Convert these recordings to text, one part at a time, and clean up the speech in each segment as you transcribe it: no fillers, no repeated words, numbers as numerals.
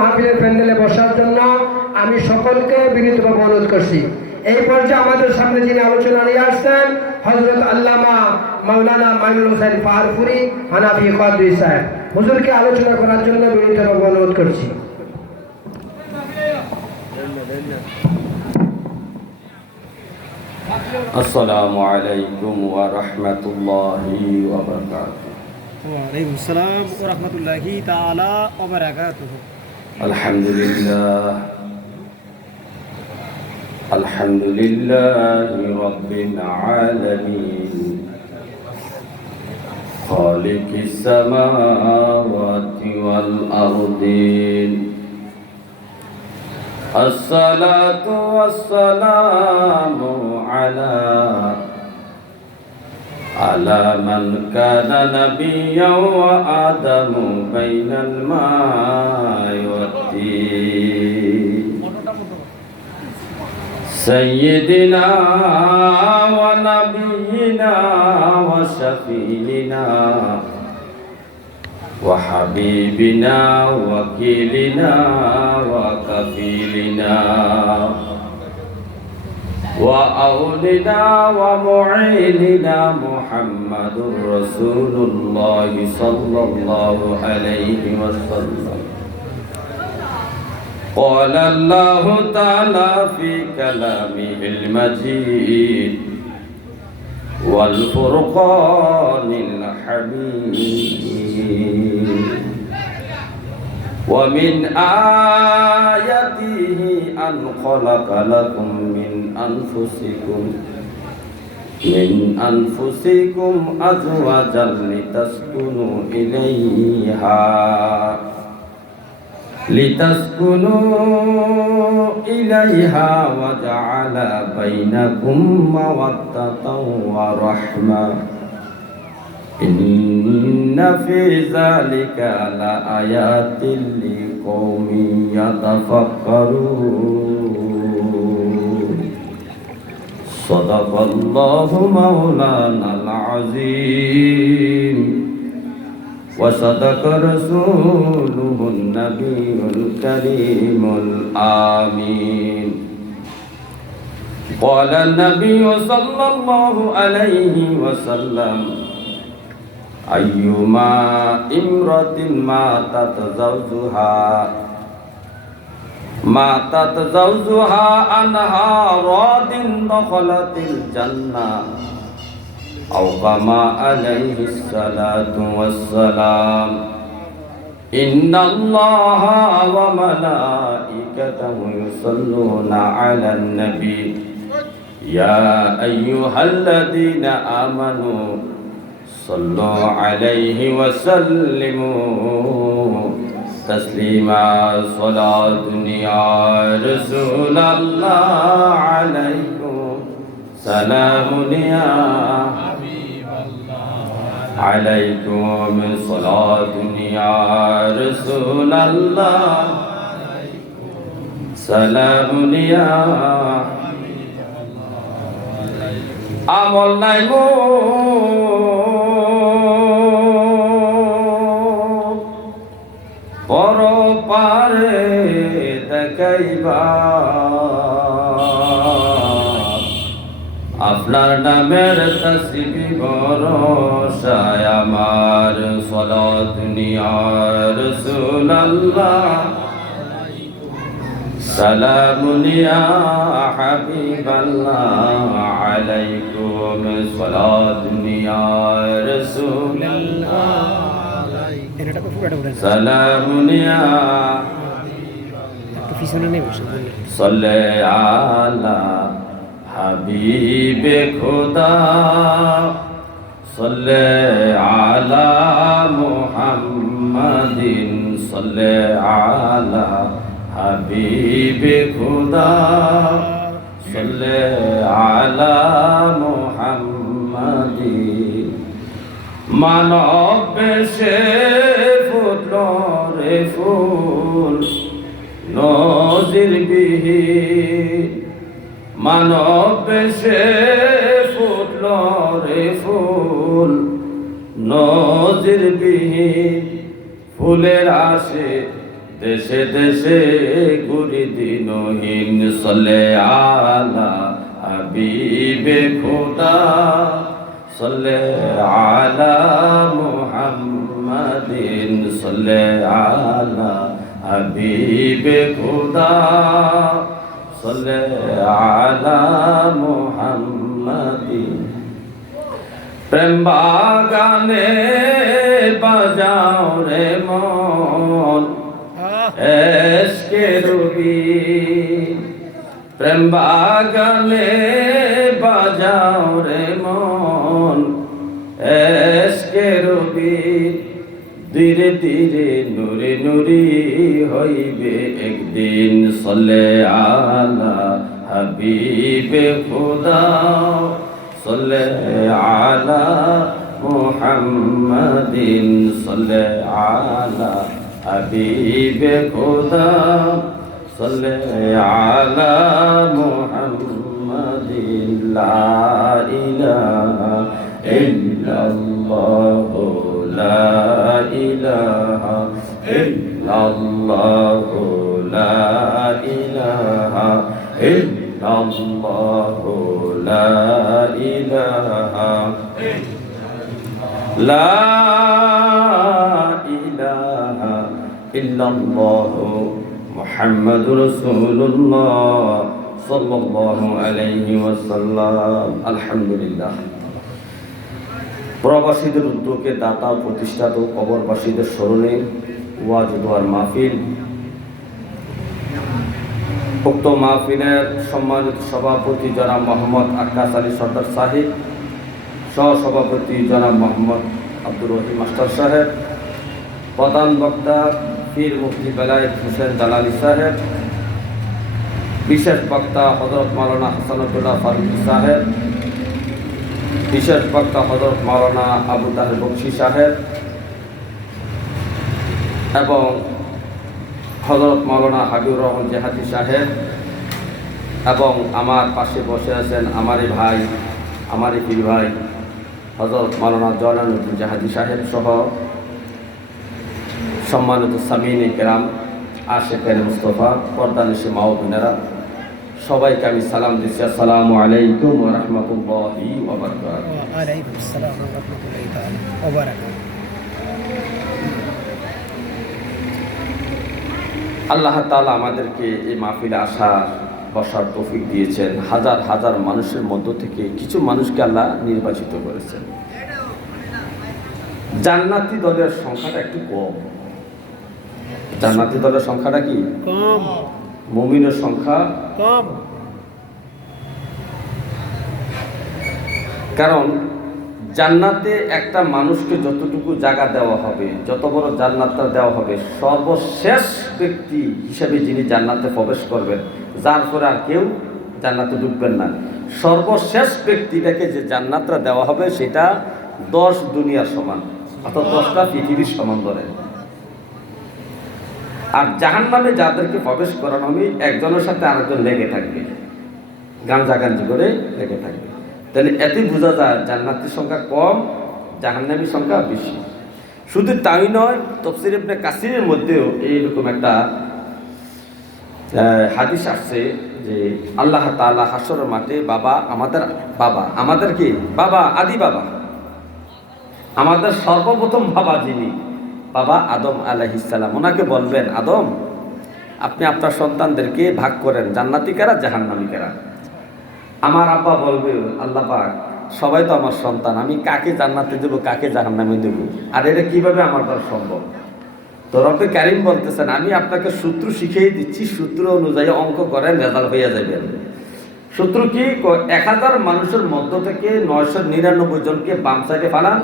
মাহফিলের প্যান্ডেলে বসার জন্য আমি সকলকে বিনীতভাবে অনুরোধ করছি। এই পর্যায়ে আমাদের সামনে যিনি আলোচনা নিয়ে আসছেন হযরত আল্লামা মাওলানা মাইনুল হোসেন পাহাড়পুরি হানাফি কাদরি সাহেব, হুজুরকে আলোচনা করার জন্য বিনীতভাবে অনুরোধ করছি। السلام عليكم ورحمة الله وبركاته. وعليكم السلام ورحمة الله تعالى وبركاته. الحمد لله رب العالمين خالق السماوات والأرضين الصلاة والسلام على من كان نبيا وآدم بين الماء والطين سيدنا ونبينا وشفينا وحبيبنا وكيلنا وكفيلنا وأولنا ومعيننا محمد رسول الله صلى الله عليه وسلم. قال الله تعالى في كلامه المجيد والفرقان الحميد ومن آياته أن خلق لكم من أنفسكم أزواجا لتسكنوا إليها وجعل بينكم مودة ورحمة إن في ذلك لآيات لقوم يتفكرون. صدق الله مولانا العظيم وصدق رسوله النبي الكريم الآمين. قال النبي صلى الله عليه وسلم أيما امرأة ماتت زوجها عنها راض دخلت الجنة أو كما عليه الصلاة والسلام. إن الله وملائكته يصلون على النبي يا أيها الذين آمنوا صلوا عليه وسلموا تسليما. صلاة يا رسول الله عليكم سلام يا عليكم صلاة يا رسول الله سلام يا আমল নাই পর পারে দেখাইবা আপনার নামের তসবিহ ভরসায় আমার সালাত ইয়া রাসূলুল্লাহ সালামুন ইয়া হাবিবাল্লাহ আলাইকুম সালাত ইয়া রাসূলুল্লাহ সালামুন ইয়া সাল্লি আলা হাবিবে খুদা সাল্লি আলা মুহাম্মাদিন সাল্লি আলা হাবিবে খুদা সাল্লি আলা মুহাম্মাদিন। মানব বেশে ফুটল রে ফুল নজির বিহীন, মানব বেশে ফুটল রে ফুল নজির বিহীন। ফুলের আসে দেশে দেশে ঘুরি দিনহীন সলে আলা হাবিবে খোদা সলে আলা মুহাম্মাদিন সলে আলা হাবিবে খোদা সলে আলা মুহাম্মাদিন প্রেম বাগানে বাজাও রে মন এসকে রবি প্রেম বাগানে বাজাও রে মন এসকে রবি ধীরে ধীরে নুরি নুরি হইবে একদিন সলে আলা হাবিবে খোদা সলে আলা মুহাম্মাদিন সলে আলা হাবিবে খোদা সলে আলা মুহাম্মাদিন লা ইলাহা ইল্লাল্লাহ লা ইলাহা ইল্লাল্লাহ লা ইলাহা ইল্লাল্লাহ লা ইলাহা লা ইলাহা ইল্লাল্লাহ মুহাম্মাদুর রাসূলুল্লাহ সাল্লাল্লাহু আলাইহি ওয়াসাল্লাম। আলহামদুলিল্লাহ। প্রবাসীদের উদ্যোগে দাতা প্রতিষ্ঠাত কবরবাসীদের স্মরণে ওয়াজ দোয়ার মাহফিল। উক্ত মাহফিলের সম্মানিত সভাপতি জনাব মোহাম্মদ আক্কাস আলী সর্দার সাহেব, সহসভাপতি জনাব মোহাম্মদ আব্দুর রহিম মাস্টার সাহেব, প্রধান বক্তা পীর মুফতি বেলায়েত হোসেন জালালী সাহেব, বিশেষ বক্তা হযরত মাওলানা হাসানুল্লাহ ফারুকী সাহেব, বিশেষ বক্তা হযরত মাওলানা আবু তাহের বকশী সাহেব এবং হযরত মাওলানা হাবিবুর রহমান জেহাদি সাহেব এবং আমার পাশে বসে আছেন আমারই ভাই, আমারই পীর ভাই হযরত মাওলানা জয়নালউদ্দিন জাহাদি সাহেব সহ সম্মানিত সামিনে কেরাম, আশিকান মুস্তাফা, পর্দানিশি মা ও বোনেরা, সবাইকে আমি সালাম দিচ্ছি। আসসালামু আলাইকুম ওয়া রাহমাতুল্লাহি ওয়া বারাকাতুহু। ওয়া আলাইকুম আসসালাম ওয়া রাহমাতুল্লাহি তাআলা ওয়া বারাকাতুহু। আল্লাহ তাআলা আমাদেরকে এই মাহফিলে আসার বসার তৌফিক দিয়েছেন। হাজার হাজার মানুষের মধ্য থেকে কিছু মানুষকে আল্লাহ নির্বাচিত করেছেন। জান্নাতি দলের সংখ্যাটা একটু কম। জান্নাতি দলের সংখ্যাটা কি কম? মুমিনের সংখ্যা কম। কারণ জান্নাতে একটা মানুষকে যতটুকু জায়গা দেওয়া হবে, যত বড় জান্নাতটা দেওয়া হবে, সর্বশেষ ব্যক্তি হিসেবে যিনি জান্নাতে প্রবেশ করবেন, যার পরে আর কেউ জান্নাতে ঢুকবেন না, সর্বশেষ ব্যক্তিটাকে যে জান্নাতটা দেওয়া হবে সেটা 10 দুনিয়ার সমান, অর্থাৎ 10টা পৃথিবীর সমান ধরে। আর জাহান্নামে যাদেরকে প্রবেশ করানো হবে একজনের সাথে আরেকজন লেগে থাকবে, গাঞ্জাগাঞ্জি করে লেগে থাকবে। তাহলে এতে বোঝা যায় জান্নাতের সংখ্যা কম, জাহান্নামীর সংখ্যা বেশি। শুধু তাই নয়, তাফসীর ইবনে কাসিরের মধ্যেও এইরকম একটা হাদিস আসছে যে আল্লাহ তাআলা হাসরের মাঠে আমাদের কি বাবা, আদি বাবা, আমাদের সর্বপ্রথম বাবা যিনি, বাবা আদম আলাইহিস সালাম, ওনাকে বলবেন, আদম আপনি আপনার সন্তানদেরকে ভাগ করেন, জান্নাতি কারা জাহান্নামী কারা। আমার আব্বা বলবে, আল্লাহ পাক সবাই তো আমার সন্তান, আমি কাকে জান্নাতে দেবো কাকে জাহান্নামে দেবো, আর এটা কিভাবে আমার দ্বারা সম্ভব। তো রব্বে কারীম বলতেছেন, আমি আপনাকে সূত্র শিখিয়ে দিচ্ছি, সূত্র অনুযায়ী অঙ্ক করেন, রেজাল্ট হয়ে যাবে। সূত্র কি? 1000 মানুষের মধ্য থেকে 999 জনকে বাম সাইডে ফালান,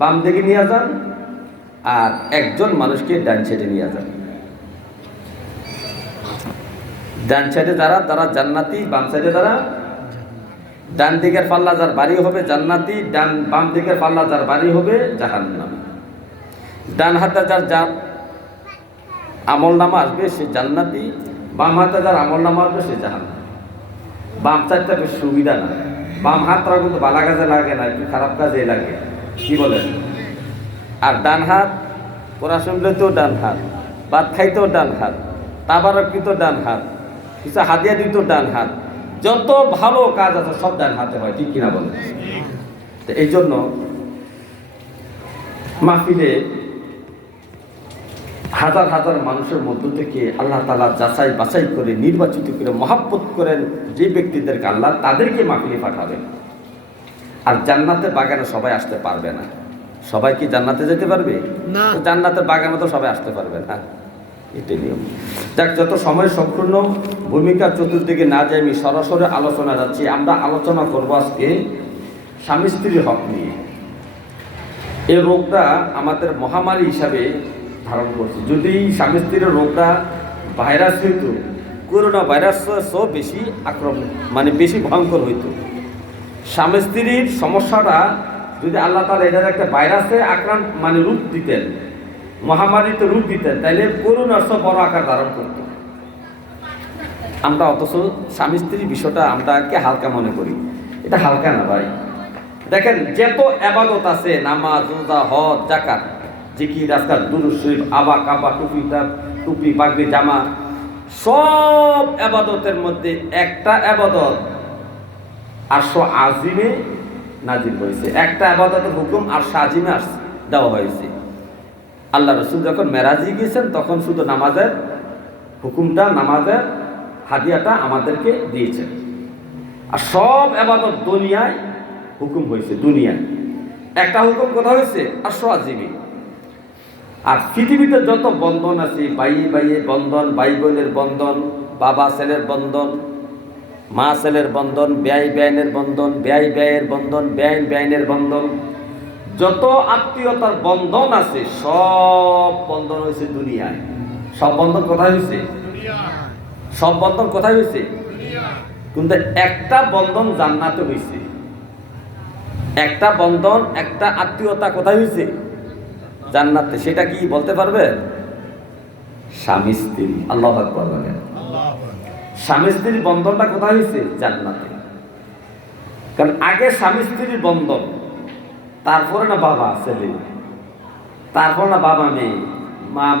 বাম দিকে নিয়ে যান, আর একজন মানুষকে ডান সাইডে নিয়ে যান। ডান সাইডে যারা, তারা জান্নাতি, বাম সাইডে যারা, ডান দিকের পাল্লা যার বাড়ি হবে জান্নাতি, বাম দিকের পাল্লা যার বাড়ি হবে জাহান্নামী। ডান হাতে যার আমল নামা আসবে সে জান্নাতি, বাম হাতে যার আমল নামা আসবে সে জাহান্নামী। বাম সাইডটা বেশ সুবিধা না, বাম হাতটা কিন্তু ভালো কাজে লাগে না, একটু খারাপ কাজে লাগে, কি বলেন? আর ডান হাত, কোরআন শুনলে তো ডান হাত, ভাত খাইতেও ডান হাত, তাবারকিত ডান হাত, কিছু হাদিয়া দিত ডান হাত, যত ভালো কাজ আছে সব ডান হাতে হয়, ঠিক কিনা বলে? তো এই জন্য মাহফিলে হাজার হাজার মানুষের মধ্য থেকে আল্লাহ তাআলা যাচাই বাছাই করে নির্বাচিত করে মহাব্বত করেন যে ব্যক্তিদেরকে আল্লাহ, তাদেরকে মাহফিলে পাঠাবেন। আর জান্নাতের বাগানে সবাই আসতে পারবে না। সবাই কি জান্নাতে যেতে পারবে না। তো জান্নাতের বাগানে তো সবাই আসতে পারবে না, এটাই নিয়ম। যাক, যত সময় সম্পূর্ণ ভূমিকার চতুর্দিকে না যাই, আমি সরাসরি আলোচনা যাচ্ছি। আমরা আলোচনা করবো আজকে স্বামী স্ত্রীর হক নিয়ে। এই রোগটা আমাদের মহামারী হিসাবে ধারণ করছে। যদি স্বামী স্ত্রীর রোগটা ভাইরাস হইতো, করোনা ভাইরাস বেশি আক্রমণ, মানে বেশি ভয়ঙ্কর হইতো। স্বামী স্ত্রীর সমস্যাটা যদি আল্লাহ তাআলা এটার একটা ভাইরাসে আক্রান্ত মানে রূপ দিতেন, মহামারীতে রূপ দিতেন, তাইলে করোনার সব বড় আকার ধারণ করত। আমরা অথচ স্বামী স্ত্রীর বিষয়টা আমরা কে হালকা মনে করি। এটা হালকা না ভাই। দেখেন, যত আবাদত আছে, নামাজ, রোজা, হজ, যাকাত, জিকির, আজকার, দুরূদ শরীফ, আবা কাবা, টুপি পাগড়ি, জামা, সব আবাদতের মধ্যে একটা আবাদত আরশে আজিমে নাজিল হয়েছে। একটা আবাদতের হুকুম আরশে আজিমে দেওয়া হয়েছে। আল্লাহ রাসূল যখন মেরাজে গিয়েছেন তখন শুধু নামাজের হুকুমটা, নামাজের হাদিয়াটা আমাদেরকে দিয়েছেন। আর সব আবাদত দুনিয়ায় হুকুম হয়েছে। দুনিয়ায় একটা হুকুম কোথাও হয়েছে আরশে আজিমে। আর পৃথিবীতে যত বন্ধন আছে, ভাইয়ে বন্ধন, ভাই বোনের বন্ধন, বাবা ছেলের বন্ধন, মা ছেলের বন্ধন, বেআইনের বন্ধন, বেআইয়ের বন্ধন, বেআইনের বন্ধন, যত আত্মীয়তার বন্ধন আছে সব বন্ধন হয়েছে দুনিয়ায়। সব বন্ধন কোথায় হয়েছে? সব বন্ধন কোথায় হয়েছে? কিন্তু একটা বন্ধন জান্নাতে হয়েছে। একটা বন্ধন, একটা আত্মীয়তা কোথায় হয়েছে? জান্নাতে। সেটা কি বলতে পারবে? স্বামী স্ত্রী। আল্লাহু আকবার বলেন। স্বামী স্ত্রীর বন্ধনটা কোথায় হয়েছে? জান্নাতে। কারণ আগে স্বামী স্ত্রীর বন্ধন, তারপরে না বাবা ছেলে, তারপর না বাবা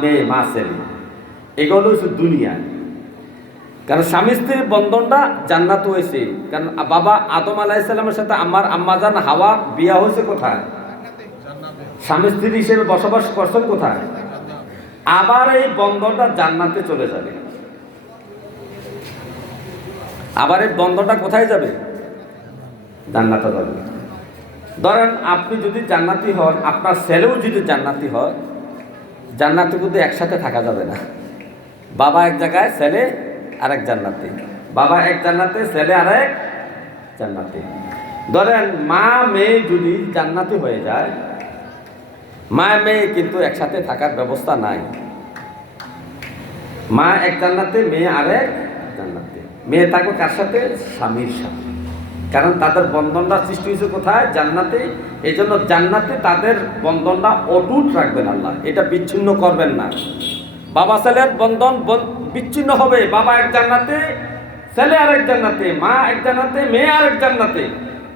মেয়ে, মা ছেলে, এগুলো হচ্ছে দুনিয়া। কারণ স্বামী স্ত্রীর বন্ধনটা জান্নাত হয়েছে। কারণ বাবা আদম আলাইহিস সালামের সাথে আমার আম্মাজান হাওয়া বিয়া হয়েছে কোথায়? স্বামী স্ত্রী হিসেবে বসবাস করছেন কোথায়? আবার এই বন্ধনটা জান্নাতে চলে যাবে। আবার এই বন্ধনটা কোথায় যাবে? জান্নাতে যাবে। ধরেন আপনি যদি জান্নাতি হন, আপনার ছেলেও যদি জান্নাতি হয়, জান্নাতে কিন্তু একসাথে থাকা যাবে না। বাবা এক জায়গায়, ছেলে আরেক জান্নাতে, বাবা এক জান্নাতে, ছেলে আরেক জান্নাতে। ধরেন মা মেয়ে যদি জান্নাতি হয়ে যায়, মা মেয়ে কিন্তু একসাথে থাকার ব্যবস্থা নাই। মা এক জান্নাতে, মেয়ে আরেক জান্নাতে। মেয়ে থাকবে কার সাথে? স্বামীর সাথে। কারণ তাদের বন্ধনটা সৃষ্টি হয়েছে কোথায়? জান্নাতে। এই জন্য জান্নাতে তাদের বন্ধনটা অটুট রাখবেন আল্লাহ, এটা বিচ্ছিন্ন করবেন না। বাবা ছেলের বন্ধন বিচ্ছিন্ন হবে। বাবা এক জান্নাতে, ছেলে আরেক জান্নাতে, মা এক জান্নাতে, মেয়ে আরেক জান্নাতে।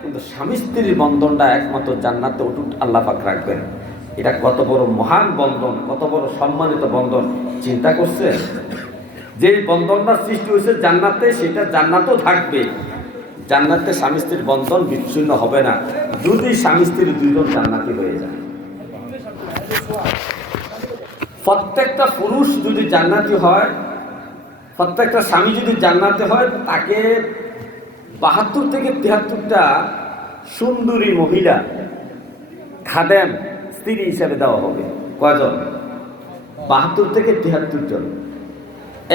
কিন্তু স্বামী স্ত্রীর বন্ধনটা একমাত্র জান্নাতে অটুট আল্লাহ পাক রাখবেন। এটা কত বড় মহান বন্ধন, কত বড় সম্মানিত বন্ধন, চিন্তা করছেন? যে বন্ধনটা সৃষ্টি হয়েছে জান্নাতে, সেটা জান্নাতেও থাকবে। জান্নাতে স্বামী স্ত্রীর বন্ধন বিচ্ছিন্ন হবে না যদি স্বামী স্ত্রী দুইজন জান্নাতি হয়ে যায়। প্রত্যেকটা পুরুষ যদি জান্নাতি হয়, প্রত্যেকটা স্বামী যদি জান্নাতি হয়, তাকে ৭২ থেকে ৭৩টা সুন্দরী মহিলা খাদেম স্ত্রী হিসেবে দেওয়া হবে। কয়জন? ৭২ থেকে ৭৩ জন।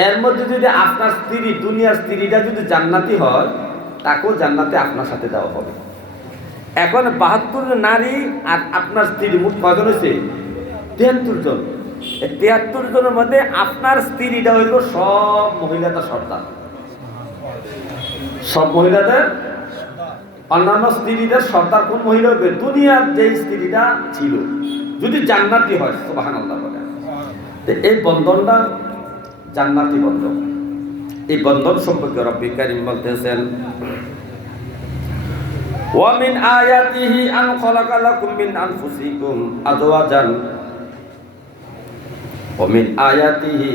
এর মধ্যে যদি আপনার স্ত্রী, দুনিয়ার স্ত্রীটা যদি জান্নাতি হয়, তাকেও জান্নাতে আপনার সাথে দেওয়া হবে। এখন ৭২ নারী আর আপনার স্ত্রী মোট কয়জন হয়েছে? ৭৩ জন। এই ৭৩ জনের মধ্যে আপনার স্ত্রীটা হইল সব মহিলাদের সর্দার, সব মহিলাদের, অন্যান্য স্ত্রীদের সর্দার কোন মহিলা হবে? দুনিয়ার যে স্ত্রীটা ছিল, যদি জান্নাতি হয়। সুবহানাল্লাহ বলেন। এই বন্ধনটা জান্নাতি বন্ধন। এই বন্ধন সম্পর্কে রব্বুল কারীম বলতেছেন, ওয়া মিন আয়াতিহি আন খালাকা লাকুম মিন আনফুসিকুম আজওয়াজান ওমিন আয়াতিহি,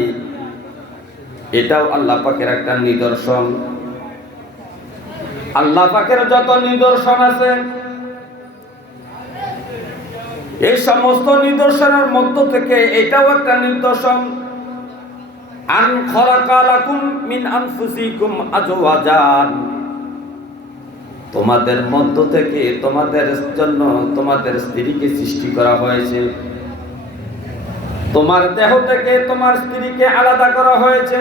এটাও আল্লাহ পাকের একটা নিদর্শন। আল্লাহ পাকের যত নিদর্শন আছে, এই সমস্ত নিদর্শনের মধ্য থেকে এটাও একটা নিদর্শন। আন খালাকা লাকুম মিন আনফুসিকুম আজওয়াজান, তোমাদের মধ্য থেকে তোমাদের জন্য তোমাদের স্ত্রীকে সৃষ্টি করা হয়েছে। তোমার দেহ থেকে তোমার স্ত্রীকে আলাদা করা হয়েছে।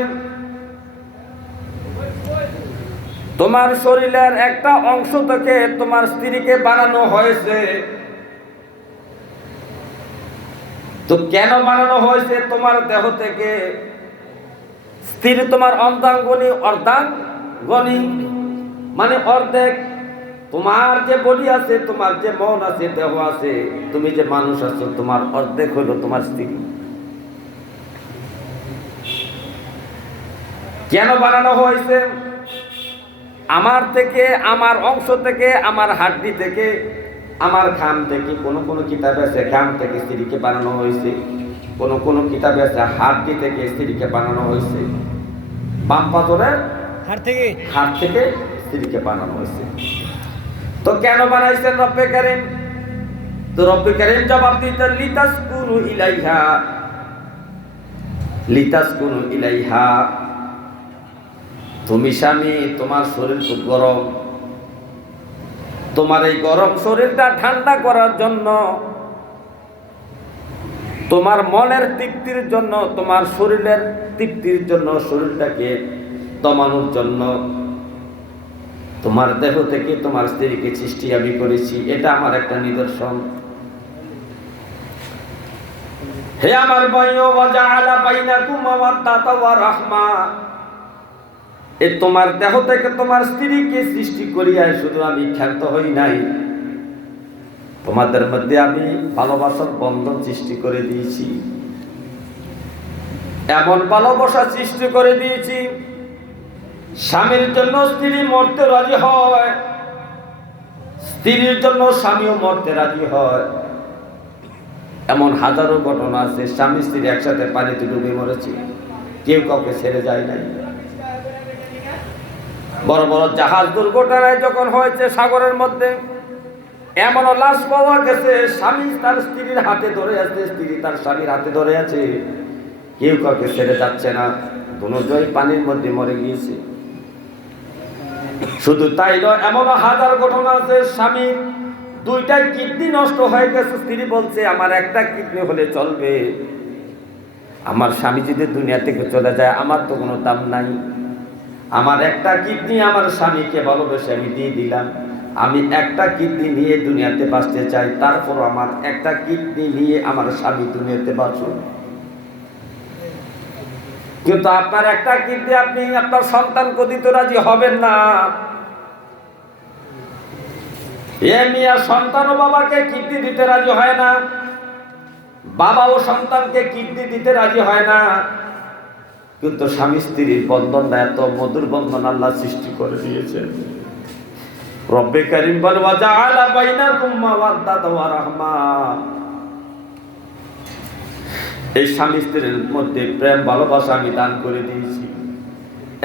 তোমার শরীরের একটা অংশ থেকে তোমার স্ত্রীকে বানানো হয়েছে। তো কেন বানানো হয়েছে? তোমার দেহ থেকে স্ত্রী তোমার অর্ধাঙ্গনী মানে অর্ধেক। তোমার যে বডি আছে, তোমার যে মন আছে, দেহ আছে, তুমি যে মানুষ আছো, তোমার অর্ধেক হলো তোমার স্ত্রী। কেন বানানো হয়েছে? আমার থেকে, আমার অংশ থেকে, আমার হাড্ডি থেকে, আমার ঘাম থেকে, কোন কোন কিতাবে আছে ঘাম থেকে স্ত্রীকে বানানো হয়েছে, কোন কোন কিতাবে আছে হাড্ডি থেকে স্ত্রীকে বানানো হয়েছে, বাম পাথরের হাড় থেকে স্ত্রীকে বানানো হয়েছে। তো কেন বানাইছেন রব্বে কারীম? তো রব্বে কারীম জবাব দিতেন, লিতাসকুনু ইলাইহা। তুমি স্বামী, তোমার শরীর খুব গরম, তোমার এই গরম শরীরটা ঠান্ডা করার জন্য, তোমার মনের তৃপ্তির জন্য, তোমার শরীরের তৃপ্তির জন্য, শরীরটাকে দমানোর জন্য তোমার দেহ থেকে তোমার স্ত্রীকে সৃষ্টি আমি করেছি। এটা আমার একটা নিদর্শন। হে আমার ভাইও, ওয়াজআলা বাইনাকুম মাওয়াদ্দাতা ওয়া রাহমা, এ তোমার দেহ থেকে তোমার স্ত্রীকে সৃষ্টি করিয়া শুধু আমি ক্ষান্ত হই নাই, তোমাদের মধ্যে আমি ভালোবাসার বন্ধন সৃষ্টি করে দিয়েছি। এমন ভালোবাসা সৃষ্টি করে দিয়েছি, স্বামীর জন্য স্ত্রী মরতে রাজি হয়, স্ত্রীর জন্য স্বামীও মরতে রাজি হয়। এমন হাজারো ঘটনা আছে, স্বামী স্ত্রী একসাথে পানিতে ডুবে মরেছে, কেউ কাউকে ছেড়ে যায় নাই। বড় বড় জাহাজ দুর্ঘটনায় যখন হয়েছে সাগরের মধ্যে, এমন লাশ পাওয়া গেছে, স্বামী তার স্ত্রীর হাতে ধরে আছে, স্ত্রী তার স্বামীর হাতে ধরে আছে, কেউ কাউকে ছেড়ে যাচ্ছে না, দুজনেই পানির মধ্যে মরে গিয়েছে। শুধু তাই নয়, এমন হাজার ঘটনা আছে, স্বামীর দুইটাই কিডনি নষ্ট হয়ে গেছে, স্ত্রী বলছে আমার একটা কিডনি হলে চলবে, আমার স্বামী যদি দুনিয়া থেকে চলে যায় আমার তো কোনো দাম নাই, আমার একটা কিডনি আমার স্বামীকে ভালোবেসে আমি দিয়ে দিলাম, আমি একটা কিডনি নিয়ে দুনিয়াতে বাঁচতে চাই, তারপর আমার একটা কিডনি নিয়ে আমার স্বামী দুনিয়াতে বাঁচুন। কিন্তু আপনার একটা কিডনি আপনি আপনার সন্তানকে দিতে রাজি হবেন না। এ মিয়া, সন্তানও বাবাকে কিডনি দিতে রাজি হয় না, বাবাও সন্তানকে কিডনি দিতে রাজি হয় না। কিন্তু স্বামী স্ত্রীর বন্ধনটা এত মধুর বন্ধন আল্লাহ সৃষ্টি করে দিয়েছেন। রব্বে কারীম বলে, ওয়াজআলা বাইনাকুম মাওয়াদ্দাতা ওয়া রাহমা, এই স্বামী স্ত্রীর মধ্যে প্রেম ভালোবাসা আমি দান করে দিয়েছি।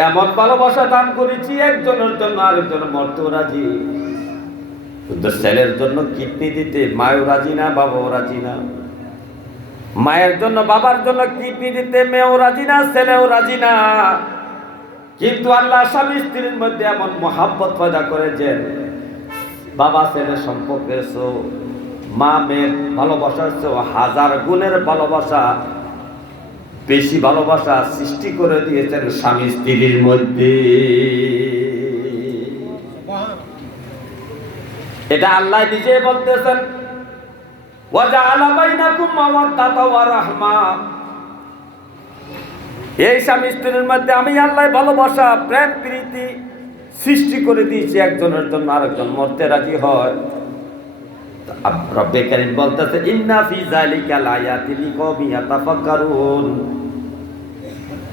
এমন ভালোবাসা দান করেছি, একজনের জন্য আরেকজন মরতেও রাজি। কিন্তু ছেলের জন্য কিডনি দিতে মায়ও রাজি না, বাবাও রাজি না। মায়ের জন্য বাবার জন্য কিডনি দিতে মেয়েও রাজি না, ছেলেও রাজি না। কিন্তু আল্লাহ স্বামী স্ত্রীর মধ্যে এমন মহাব্বত পয়দা করেছেন, বাবা ছেলের সম্পর্কে মা মেয়ের ভালোবাসার চেয়েও হাজার গুণের ভালোবাসা, বেশি ভালোবাসা সৃষ্টি করে দিয়েছেন স্বামী স্ত্রীর মধ্যে। এটা আল্লাহ নিজে বলতেছেন, ওয়াজআলা বাইনাকুম মাওয়াদ্দাতা ওয়া রাহমা, এই স্বামী স্ত্রীর মধ্যে আমি আল্লাহ ভালোবাসা প্রেম প্রীতি সৃষ্টি করে দিয়েছি, একজনের জন্য আরেকজন মরতে রাজি হয়। রব্বে কারীম বলতেছে, ইন্না ফি যালিকা লায়াতিন লিকাওমিন ইয়াতাফাক্কারুন,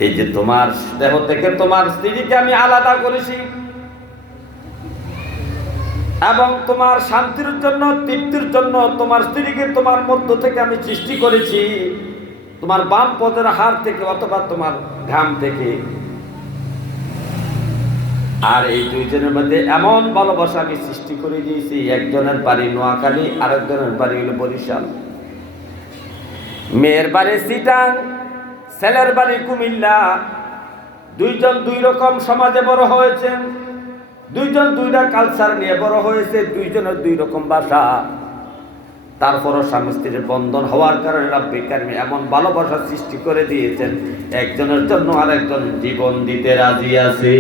এই যে তোমার দেহ থেকে তোমার স্ত্রীকে আমি আলাদা করেছি এবং তোমার শান্তির জন্য তৃপ্তির জন্য তোমার স্ত্রীকে তোমার মধ্য থেকে আমি সৃষ্টি করেছি, তোমার বাম পদের হাড় থেকে অথবা তোমার ঘাম থেকে। আর এই দুইজনের মধ্যে এমন ভালোবাসা আমি সৃষ্টি করে দিয়েছি, একজনের বাড়ি নোয়াখালী, আরেকজনের বাড়ি হলো বরিশাল। মেয়ের বাড়ি চিটাং, ছেলের বাড়ি কুমিল্লা। দুইজন দুই রকম সমাজে বড় হয়েছেন, দুইজন দুইটা কালচার নিয়ে বড় হয়েছে, দুইজনের দুই রকম ভাষা। তারপরও স্বামী স্ত্রীর বন্ধন হওয়ার কারণে রব্বুল কারীম এমন ভালোবাসা সৃষ্টি করে দিয়েছেন, একজনের জন্য আরেকজন জীবন দিতে রাজি আছে।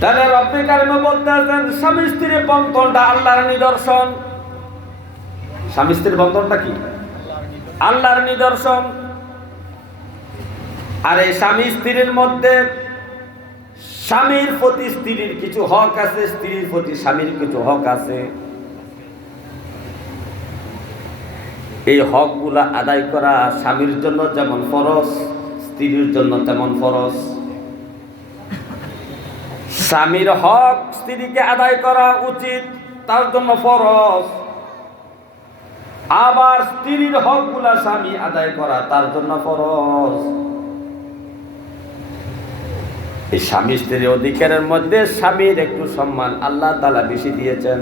তাহলে রব্বুল কারীম বলতে আছেন স্বামী স্ত্রীর বন্ধনটা আল্লাহর নিদর্শন। স্বামী স্ত্রীর বন্ধনটা কি? আল্লাহর নিদর্শন। আর এই স্বামী স্ত্রীর মধ্যে স্বামীর প্রতি স্ত্রীর কিছু হক আছে, স্ত্রীর প্রতি স্বামীর কিছু হক আছে। এই হকগুলা আদায় করা স্বামীর জন্য যেমন ফরজ, স্ত্রীর জন্য তেমন ফরজ। স্বামীর হক স্ত্রীকে আদায় করা উচিত, তার জন্য ফরজ। আবার স্ত্রীর হকগুলা স্বামী আদায় করা তার জন্য ফরজ। এই স্বামী স্ত্রীর অধিকারের মধ্যে স্বামীর একটু সম্মান আল্লাহ তাআলা বেশি দিয়েছেন।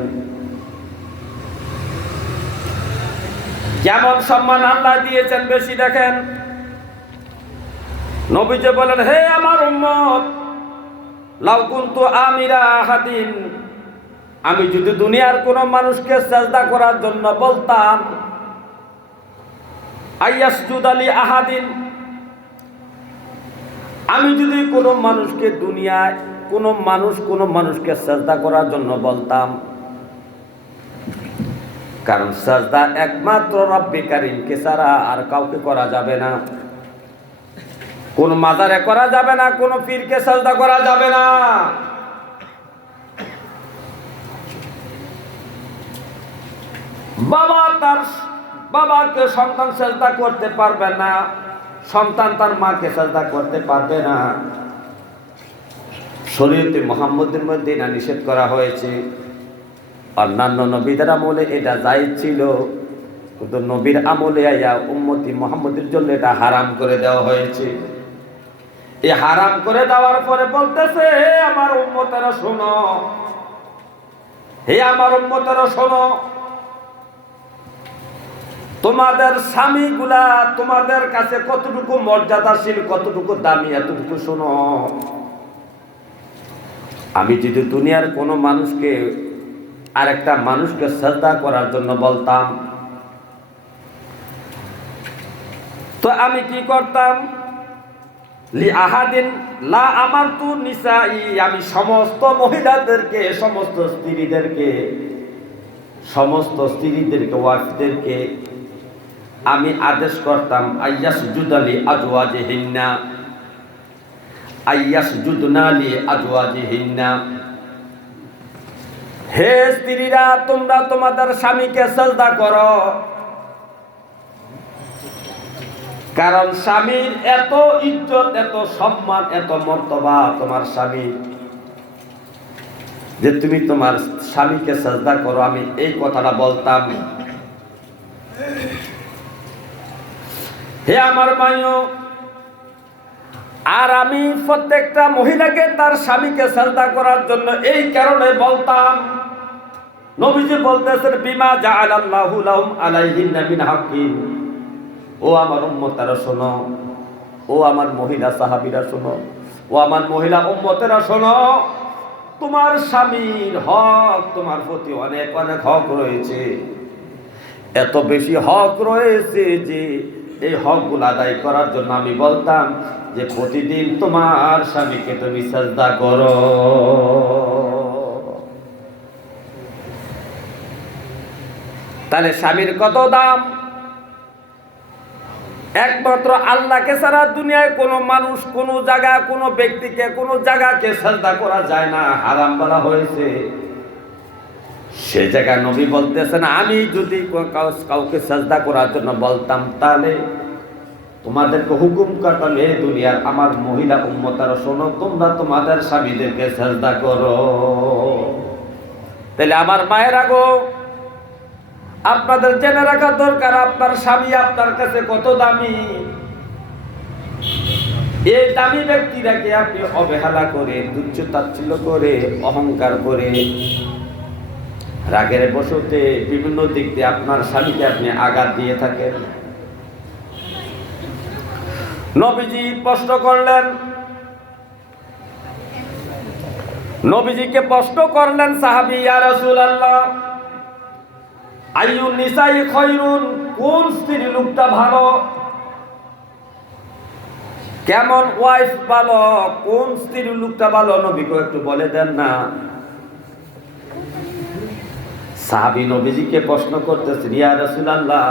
কেমন সম্মান আল্লাহ দিয়েছেন বেশি দেখেন। নবীজি বলেন, হে আমার উম্মত, লাউ কুনতু আমিরা আহাদিন, আমি যদি দুনিয়ার কোন মানুষকে সিজদা করার জন্য বলতাম, আইয়াসজুদ আলি আহাদিন, আমি যদি কোনো মানুষকে দুনিয়ায় কোনো মানুষকে সিজদা করার জন্য বলতাম, কারণ সিজদা একমাত্র রব্বুল কারীমকে ছাড়া আর কাউকে করা যাবে না। কোন মাজারে করা যাবে না, কোন পীরকে সিজদা করা যাবে না। বাবা তার বাবাকে সন্তান সিজদা করতে পারবে না, সন্তান তার মাকে সিজদা করতে পারবে না। শরীয়তে মুহাম্মদের মধ্যে এটা নিষেধ করা হয়েছে। অন্যান্য নবীদের আমলে এটা জায়েজ ছিল, কিন্তু নবীর আমলে আয়া উম্মতি মুহাম্মদের জন্য এটা হারাম করে দেওয়া হয়েছে। এই হারাম করে দেওয়ার পরে বলতেছে, হে আমার উম্মতেরা শোনো, হে আমার উম্মতেরা শোনো, তোমাদের স্বামীগুলা তোমাদের কাছে কতটুকু মর্যাদাশীল, কতটুকু দামি, এতটুকু শোনো। আমি যদি দুনিয়ার কোনো মানুষকে আরেকটা মানুষকে সিজদা করার জন্য বলতাম, তো আমি কি করতাম? লি আহাদিন লা আমারতু নিসাই, আমি সমস্ত মহিলাদেরকে, সমস্ত স্ত্রীদেরকে, ওয়াইফদেরকে আমি আদেশ করতাম, আইয়াসজুদা লি আজওয়াজিহিন্না, আইয়াসজুদনা লি আজওয়াজিহিন্না, হে স্ত্রীরা তোমরা তোমাদের স্বামীকে সিজদা করো। কারণ স্বামীর এত ইজ্জত, এত সম্মান, এত মর্তবা তোমার স্বামী, যে তুমি তোমার স্বামীকে সিজদা করো। আমি এই কথাটা বলতাম। হে আমার ভাইও, আর আমি প্রত্যেকটা মহিলাকে তার স্বামীকে সিজদা করার জন্য এই কারণে বলতাম। নবীজি বলতেছেন, বিমা জাআলাল্লাহু লাহুম আলাইহিন্না মিন হাক্কিন। ও আমার উম্মতেরা শোনো, ও আমার মহিলা সাহাবীরা শোনো, ও আমার মহিলা উম্মতেরা শোনো, তোমার স্বামীর হক তোমার প্রতি অনেক অনেক হক রয়েছে। এত বেশি হক রয়েছে যে এই হকগুলো আদায় করার জন্য আমি বলতাম যে প্রতিদিন তোমার স্বামীকে তুমি সিজদা করো। তাহলে স্বামীর কত দাম! একমাত্র আল্লাহকে ছাড়া দুনিয়ায় কোনো মানুষ, কোনো জায়গা, কোনো ব্যক্তিকে, কোনো জায়গাকে সিজদা করা যায় না, হারাম বলা হয়েছে। সে জায়গায় নবী বলতেছেন, আমি যদি কাউকে সিজদা করার জন্য বলতাম, তাহলে তোমাদেরকে হুকুম করতাম, হে দুনিয়ার আমার মহিলা উম্মতেরা শোনো, তোমরা তোমাদের স্বামীদেরকে সিজদা করো। তাহলে আমার মায়েরা গো, আপনাদের জেনে রাখা দরকার আপনার স্বামী আপনার কাছে কত দামি। এই দামি ব্যক্তিটাকে আপনি অবহেলা করে, তুচ্ছ তাচ্ছিল্য করে, অহংকার করে, রাগের বশতে বিভিন্ন দিক দিয়ে আপনার স্বামীকে আপনি আঘাত দিয়ে থাকেন। নবীজি প্রশ্ন করলেন, নবীজিকে প্রশ্ন করলেন সাহাবী, ইয়া রাসূলুল্লাহ আইয়ুন নিসাই খায়রুন, কোন স্ত্রী লোকটা ভালো, কেমন ওয়াইফ ভালো, কোন স্ত্রী লোকটা ভালো, নবীকে একটু বলে দেন না। সাহাবী নবীজিকে প্রশ্ন করতেছে, ইয়া রাসূলুল্লাহ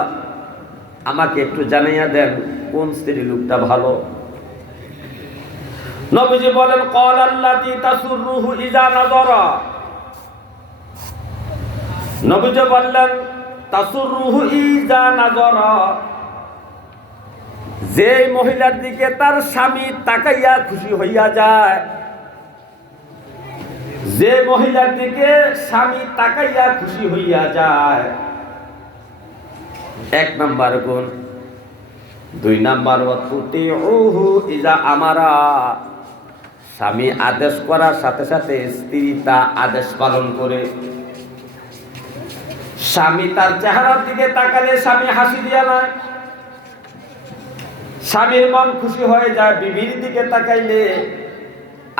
আমাকে একটু জানাইয়া দেন কোন স্ত্রী লোকটা ভালো। নবীজি বলেন, ক্বালাল্লাতী তাসুররুহু ইযা নাযারা। নবীজি বললেন, তাসুররুহু ইযা নাযারা, যে মহিলার দিকে তার স্বামী তাকাইয়া খুশি হইয়া যায়, যে মহিলার দিকে স্বামী তাকাইয়া খুশি হইয়া যায়, এক নাম্বার গুণ। দুই নাম্বার, ওয়াতুতিউহু ইযা আমারা, স্বামী আদেশ করার সাথে সাথে স্ত্রী তা আদেশ পালন করে। স্বামী তার চেহারার দিকে তাকালে স্বামী হাসি দিয়া নয়, স্বামীর মন খুশি হয়ে যায় বিবির দিকে তাকাইলে।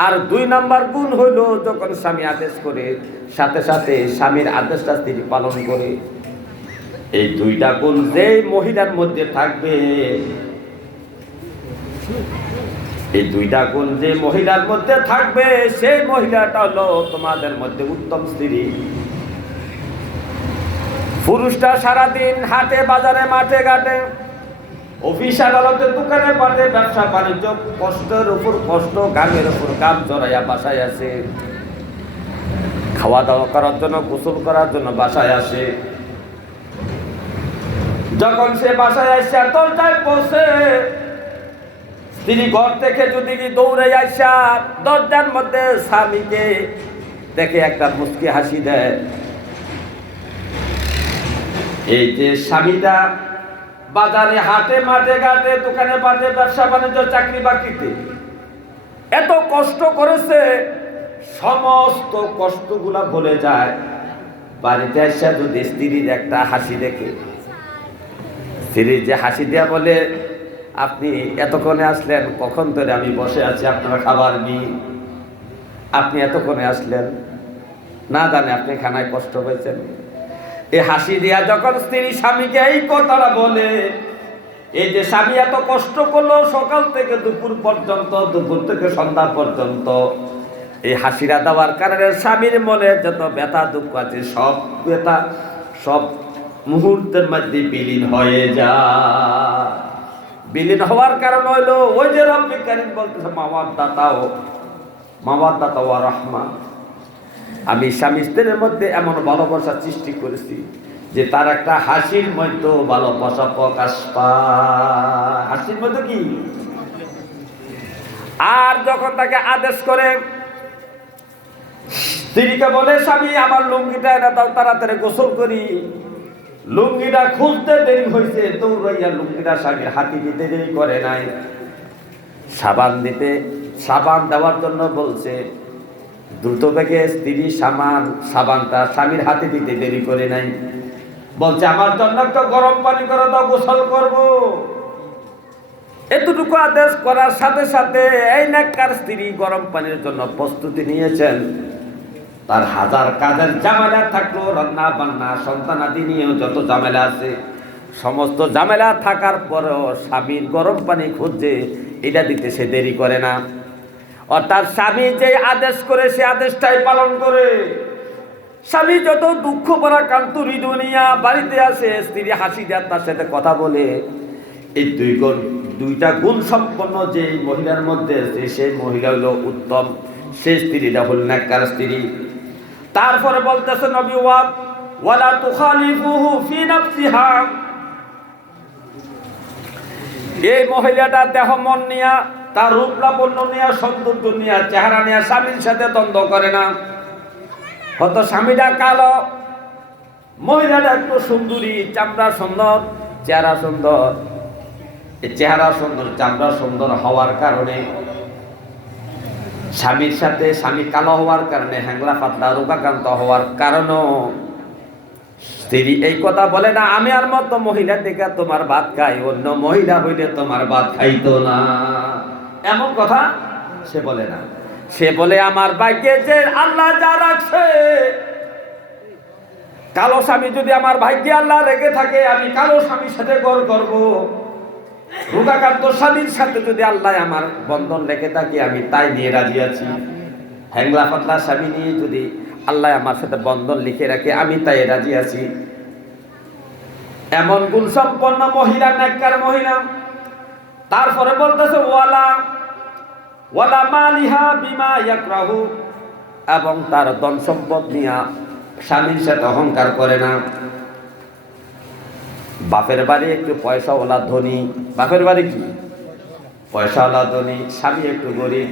আর দুই নাম্বার গুণ হইল, যখন স্বামী আদেশ করে সাথে সাথে স্বামীর আদেশটা স্ত্রী পালন করে। এই দুইটা গুণ যে মহিলার মধ্যে থাকবে, এই দুইটা গুণ যে মহিলার মধ্যে থাকবে, সেই মহিলাটা হলো তোমাদের মধ্যে উত্তম স্ত্রী। পুরুষটা সারাদিন হাটে বাজারে মাঠে ঘাটে, অফিস আদালতে দোকানে পাটে, ব্যবসা বাণিজ্য, কষ্টের উপর কষ্ট, গামের উপর গাম চড়াইয়া বাসায় আসে, খাওয়া দাওয়া করার জন্য, গোসল করার জন্য বাসায় আসে। যখন সে বাসায় আসে দরজায় পৌঁছে, স্ত্রী ঘর থেকে যদি দৌড়ে আসা দরজার মধ্যে স্বামীকে দেখে একটা মুচকি হাসি দেয়। এই যে স্বামীটা বাজারে হাটে মাঠে ঘাটে দোকানে পাটে ব্যবসা বাণিজ্য চাকরি বাকরিতে এত কষ্ট করেছে, সমস্ত কষ্টগুলা ভুলে যায় বাড়িতে এসে যদি স্ত্রীর একটা হাসি দেখে। স্ত্রী যে হাসি দেয়া বলে, আপনি এতক্ষণে আসলেন, কখন ধরে আমি বসে আছি আপনার খাবার নিয়ে, আপনি এতক্ষণে আসলেন, না জানে আপনি খানায় কষ্ট হয়েছেন। এই হাসি দিয়া যখন স্ত্রী স্বামীকে এই কথাটা বলে, এই যে স্বামী এত কষ্ট করলো সকাল থেকে দুপুর পর্যন্ত, দুপুর থেকে সন্ধ্যা পর্যন্ত, এই হাসিরা দেওয়ার কারণে স্বামীর মনে যত ব্যথা দুঃখ আছে সব ব্যথা সব মুহূর্তের মধ্যে বিলীন হয়ে যায়। বিলীন হওয়ার কারণ হইলো ওই যে রব্বুল কারীম বলতেছে, মাওয়াদ্দাতা ওয়া রাহমা, আমি স্বামী স্ত্রীর মধ্যে এমন ভালোবাসা সৃষ্টি করেছি যে তার একটা হাসির মধ্যে ভালোবাসা প্রকাশ পায়। হাসির মধ্যে কি? আর যখন তাকে আদেশ করে, স্ত্রীকে বলে, স্বামী আমার লুঙ্গিটা এনে দাও, তাড়াতাড়ি গোসল করি। লুঙ্গিটা খুঁজতে দেরি হয়েছে, দৌড়াইয়া লুঙ্গিটা স্বামীর হাতে দিতে দেরি করে নাই। সাবান দেওয়ার জন্য বলছে, দ্রুত বেগে স্ত্রী সাবানটা স্বামীর হাতে দিতে দেরি করে নাই। বলছে, আমার জন্য একটা গরম পানি করে দাও, গোসল করব। এতটুকু আদেশ করার সাথে সাথে এই নেককার স্ত্রী গরম পানির জন্য প্রস্তুতি নিয়েছেন। তার হাজার কাজের ঝামেলা থাকলো, রান্না বান্না সন্তানাদি নিয়েও যত ঝামেলা আছে, সমস্ত ঝামেলা থাকার পরেও স্বামীর গরম পানি খুঁজছে, এটা দিতে সে দেরি করে না। অর্থাৎ স্বামী যে আদেশ করে সে আদেশটাই পালন করে। স্বামী যত দুঃখ ভরা কান্তরি দুনিয়া বাড়িতে আসে, স্ত্রী হাসি দেয়, তার সাথে কথা বলে, এই দুইটা গুণ সম্পন্ন যে মহিলার মধ্যে আছে, সেই মহিলা হলো উত্তম, সেই স্ত্রীটা হল নেককার স্ত্রী। তারপরে বলতেছে নবী, ওয়ালা তুখালিফুহু ফি নাফসিহা, এই মহিলাটা দেহ মন নিয়া, তার রূপ লাবণ্য নিয়া, সৌন্দর্য নিয়া, চেহারা নিয়া স্বামীর সাথে দ্বন্দ্ব করে না। হয়তো স্বামীটা কালো, মহিলাটা একটু সুন্দরী, চামড়া সুন্দর, চেহারা সুন্দর। এই চেহারা সুন্দর, চামড়া সুন্দর হওয়ার কারণে, স্বামীর সাথে স্বামী কালো হওয়ার কারণে, হ্যাংলা পাতলা রোগাক্রান্ত হওয়ার কারণেও স্ত্রী এই কথা বলে না, আমি আর মতো মহিলা দেখে তোমার ভাত খাই, অন্য মহিলা হইলে তোমার ভাত খাইতো না। এমন কথা সে বলে না। সে বলে আমার ভাগ্যে যে আল্লাহ যা রাখছে, কালো স্বামী যদি আমার ভাগ্যে আল্লাহ রেখে থাকে, আমি কালো স্বামীর সাথে ঘর করবো। রোগাক্রান্ত স্বামীর সাথে যদি আল্লাহ আমার বন্ধন রেখে থাকে, আমি তাই নিয়ে রাজি আছি। হ্যাংলা পাতলা স্বামী নিয়ে যদি আল্লাহ আমার সাথে বন্ধন লিখে রাখে, আমি তাই রাজি আছি। এমন গুণ সম্পন্ন মহিলা, নেককার মহিলা। তারপরে বলতেছে ওয়ালা ওয়ালা মালিহা বিমা ইয়াকরাহু, এবং তার ধন সম্পদ নিয়ে স্বামীর সাথে অহংকার করে না। বাপের বাড়ি একটু পয়সাওয়ালা ধনী, বাপের বাড়ি কি পয়সাওয়ালা ধনী, স্বামী একটু গরিব,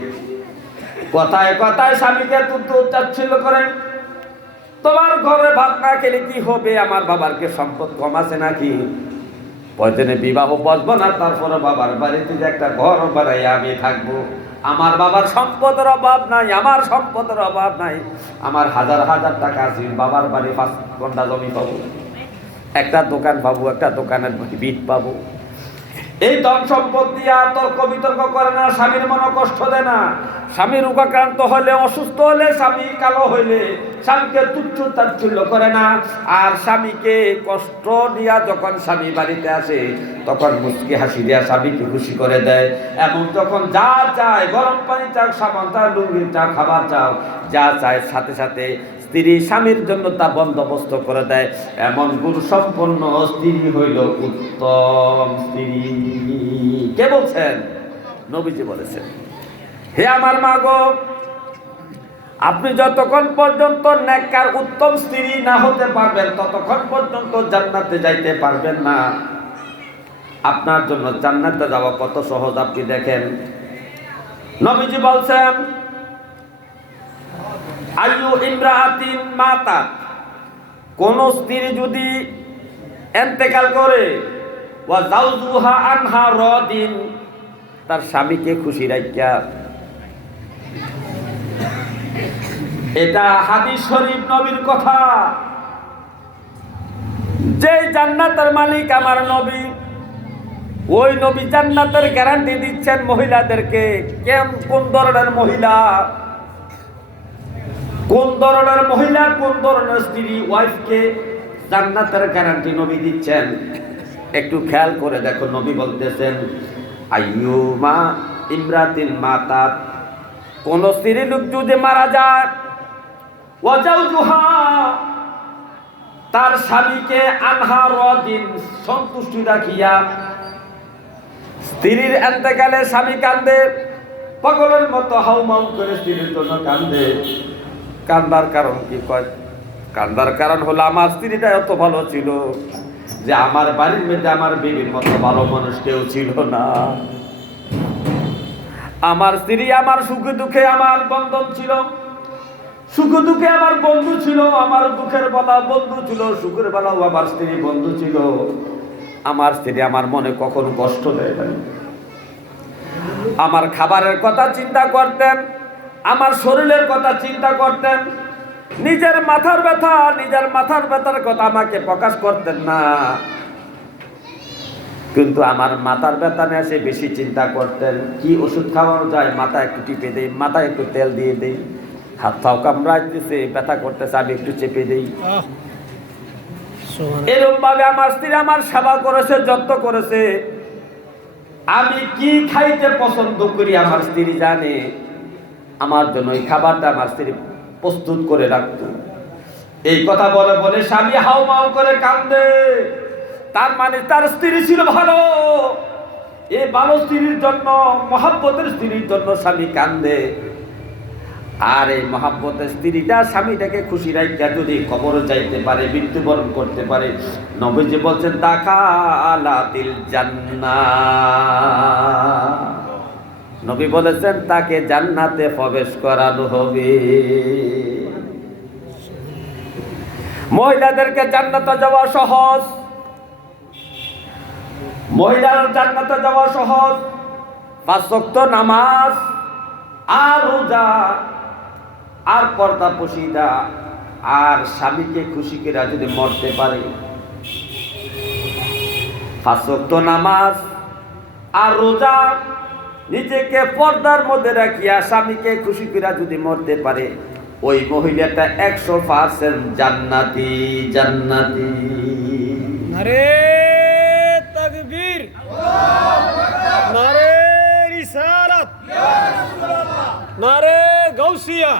কথায় কথায় স্বামীকে তুচ্ছ তাচ্ছিল্য করেন। তোমার ঘরে ভাত না খেলে কি হবে, আমার বাবার কি সম্পদ কম আছে নাকি, প্রয়োজনে বিবাহ বসবো না, তারপরে বাবার বাড়িতে যে একটা ঘর বানাই আমি থাকবো। আমার বাবার সম্পদের অভাব নাই, আমার সম্পদের অভাব নাই, আমার হাজার হাজার টাকা আছে, বাবার বাড়ি 5 ঘন্টা জমি পাবো, একটা দোকান পাবো, একটা দোকানের বিট পাবো। এই ধন সম্পদ দিয়া তর্ক বিতর্ক করে না, স্বামীর মনে কষ্ট দেয় না। স্বামী রোগাক্রান্ত হলে, অসুস্থ হলে, স্বামী কালো হইলে স্বামীকে তুচ্ছ তাচ্ছিল্য করে না। আর স্বামীকে কষ্ট দিয়া যখন স্বামী বাড়িতে আসে, তখন মুচকি হাসি দিয়া স্বামীকে খুশি করে দেয়। এবং যখন যা চায়, গরম পানি চাও, সাবান চাও, লুঙ্গি চাও, খাবার চাও, যা চায় সাথে সাথে স্ত্রী স্বামীর জন্য তা বন্দোবস্ত করে দেয়। এমন গুণ সম্পন্ন স্ত্রী হইল উত্তম স্ত্রী। কে বলছেন? নবীজি বলেছেন। হে আমার মা গো, আপনি যতক্ষণ পর্যন্ত নেককার উত্তম স্ত্রী না হতে পারবেন, ততক্ষণ পর্যন্ত জান্নাতে যাইতে পারবেন না। আপনার জন্য জান্নাতে যাওয়া কত সহজ আপনি দেখেন। নবীজি বলছেন, আইয়ু ইমরাআতিন মাতাত, কোন স্ত্রী যদি ইন্তেকাল করে, ওয়া যাওজুহা আনহা রাদিন, তার স্বামীকে খুশি রাখিয়া, এটা হাদিস শরীফ, নবীর কথা। যে জান্নাতের মালিক আমার নবী, ওই নবী জান্নাতের গ্যারান্টি দিচ্ছেন মহিলাদেরকে। কোন ধরনের মহিলা, কোন ধরনের মহিলা, কোন ধরনের স্ত্রী, ওয়াইফকে জান্নাতের গ্যারান্টি নবী দিচ্ছেন। একটু খেয়াল করে দেখো, নবী বলতেছেন, আইয়ুমা ইমরাতিন মাতাত, কোন স্ত্রী লোক যদি মারা যায়, ওয়া যাওজুহা, তার স্বামীকে আনহা রাদিন, সন্তুষ্টি রাখিয়া। স্ত্রীর ইন্তেকালে স্বামী কান্দে, পাগলের মতো হাউমাউ করে স্ত্রীর জন্য কান্দে। কান্দার কারণ কি? কয়, কান্দার কারণ হলো আমার স্ত্রীটা এত ভালো ছিল যে আমার বাড়ির মধ্যে আমার বিবির মতো ভালো মানুষ কেউ ছিল না। আমার স্ত্রী আমার সুখে দুঃখে আমার বন্ধন ছিল, সুখে দুঃখে আমার বন্ধু ছিল, আমার দুঃখের বেলা বন্ধু ছিল, সুখের বেলাও আমার স্ত্রী বন্ধু ছিল। আমার স্ত্রী আমার মনে কখনো কষ্ট দেয় না। আমার খাবারের কথা চিন্তা করতেন, আমার শরীরের কথা চিন্তা করতেন। নিজের মাথার ব্যথার কথা আমাকে প্রকাশ করতেন না, কিন্তু আমার মাথার ব্যথা নিয়ে সে বেশি চিন্তা করতেন। কি ওষুধ খাওয়ানো যায়, মাথা একটু টিপে দেই, মাথায় একটু তেল দিয়ে দেই, হাত পাও কামড়ায় দিতেছে, ব্যথা করতেছে, আমি একটু চেপে দেই। এরকম ভাবে আমার স্ত্রী আমার সেবা করেছে, যত্ন করেছে। আমি কি খাইতে পছন্দ করি আমার স্ত্রী জানে। আমার জন্য এই খাবারটা আমার স্ত্রী প্রস্তুত করে রাখতো। এই কথা বলে বলে স্বামী হাউমাউ করে কান্দে। তার মানে তার স্ত্রী ছিল ভালো। এই ভালো স্ত্রীর জন্য, মহাব্বতের স্ত্রীর জন্য স্বামী কান্দে। আর এই মহাব্বতের স্ত্রীটা স্বামীটাকে খুশি রাখিয়া যদি কবরে যাইতে পারে, মৃত্যুবরণ করতে পারে, নবীজি বলছেন দাখালাতিল জান্নাহ, নবী বলেছেন তাকে জান্নাতে প্রবেশ করানো হবে। মহিলাদেরকে জান্নাতে যাওয়া সহজ, মহিলার জান্নাতে যাওয়া সহজ। 5 ওয়াক্ত নামাজ আর রোজা আর পর্দা পশিদা আর স্বামীকে খুশি করে যদি মরতে পারে, 5 ওয়াক্ত নামাজ আর রোজা নিজেকে পর্দার মধ্যে রাখিয়া স্বামীকে খুশি করে যদি মরতে পারে, ওই মহিলাটা 100% জান্নাতি জান্নাতি। নারে তাকবীর, নারে রিসালাত, নারে গাউসিয়া।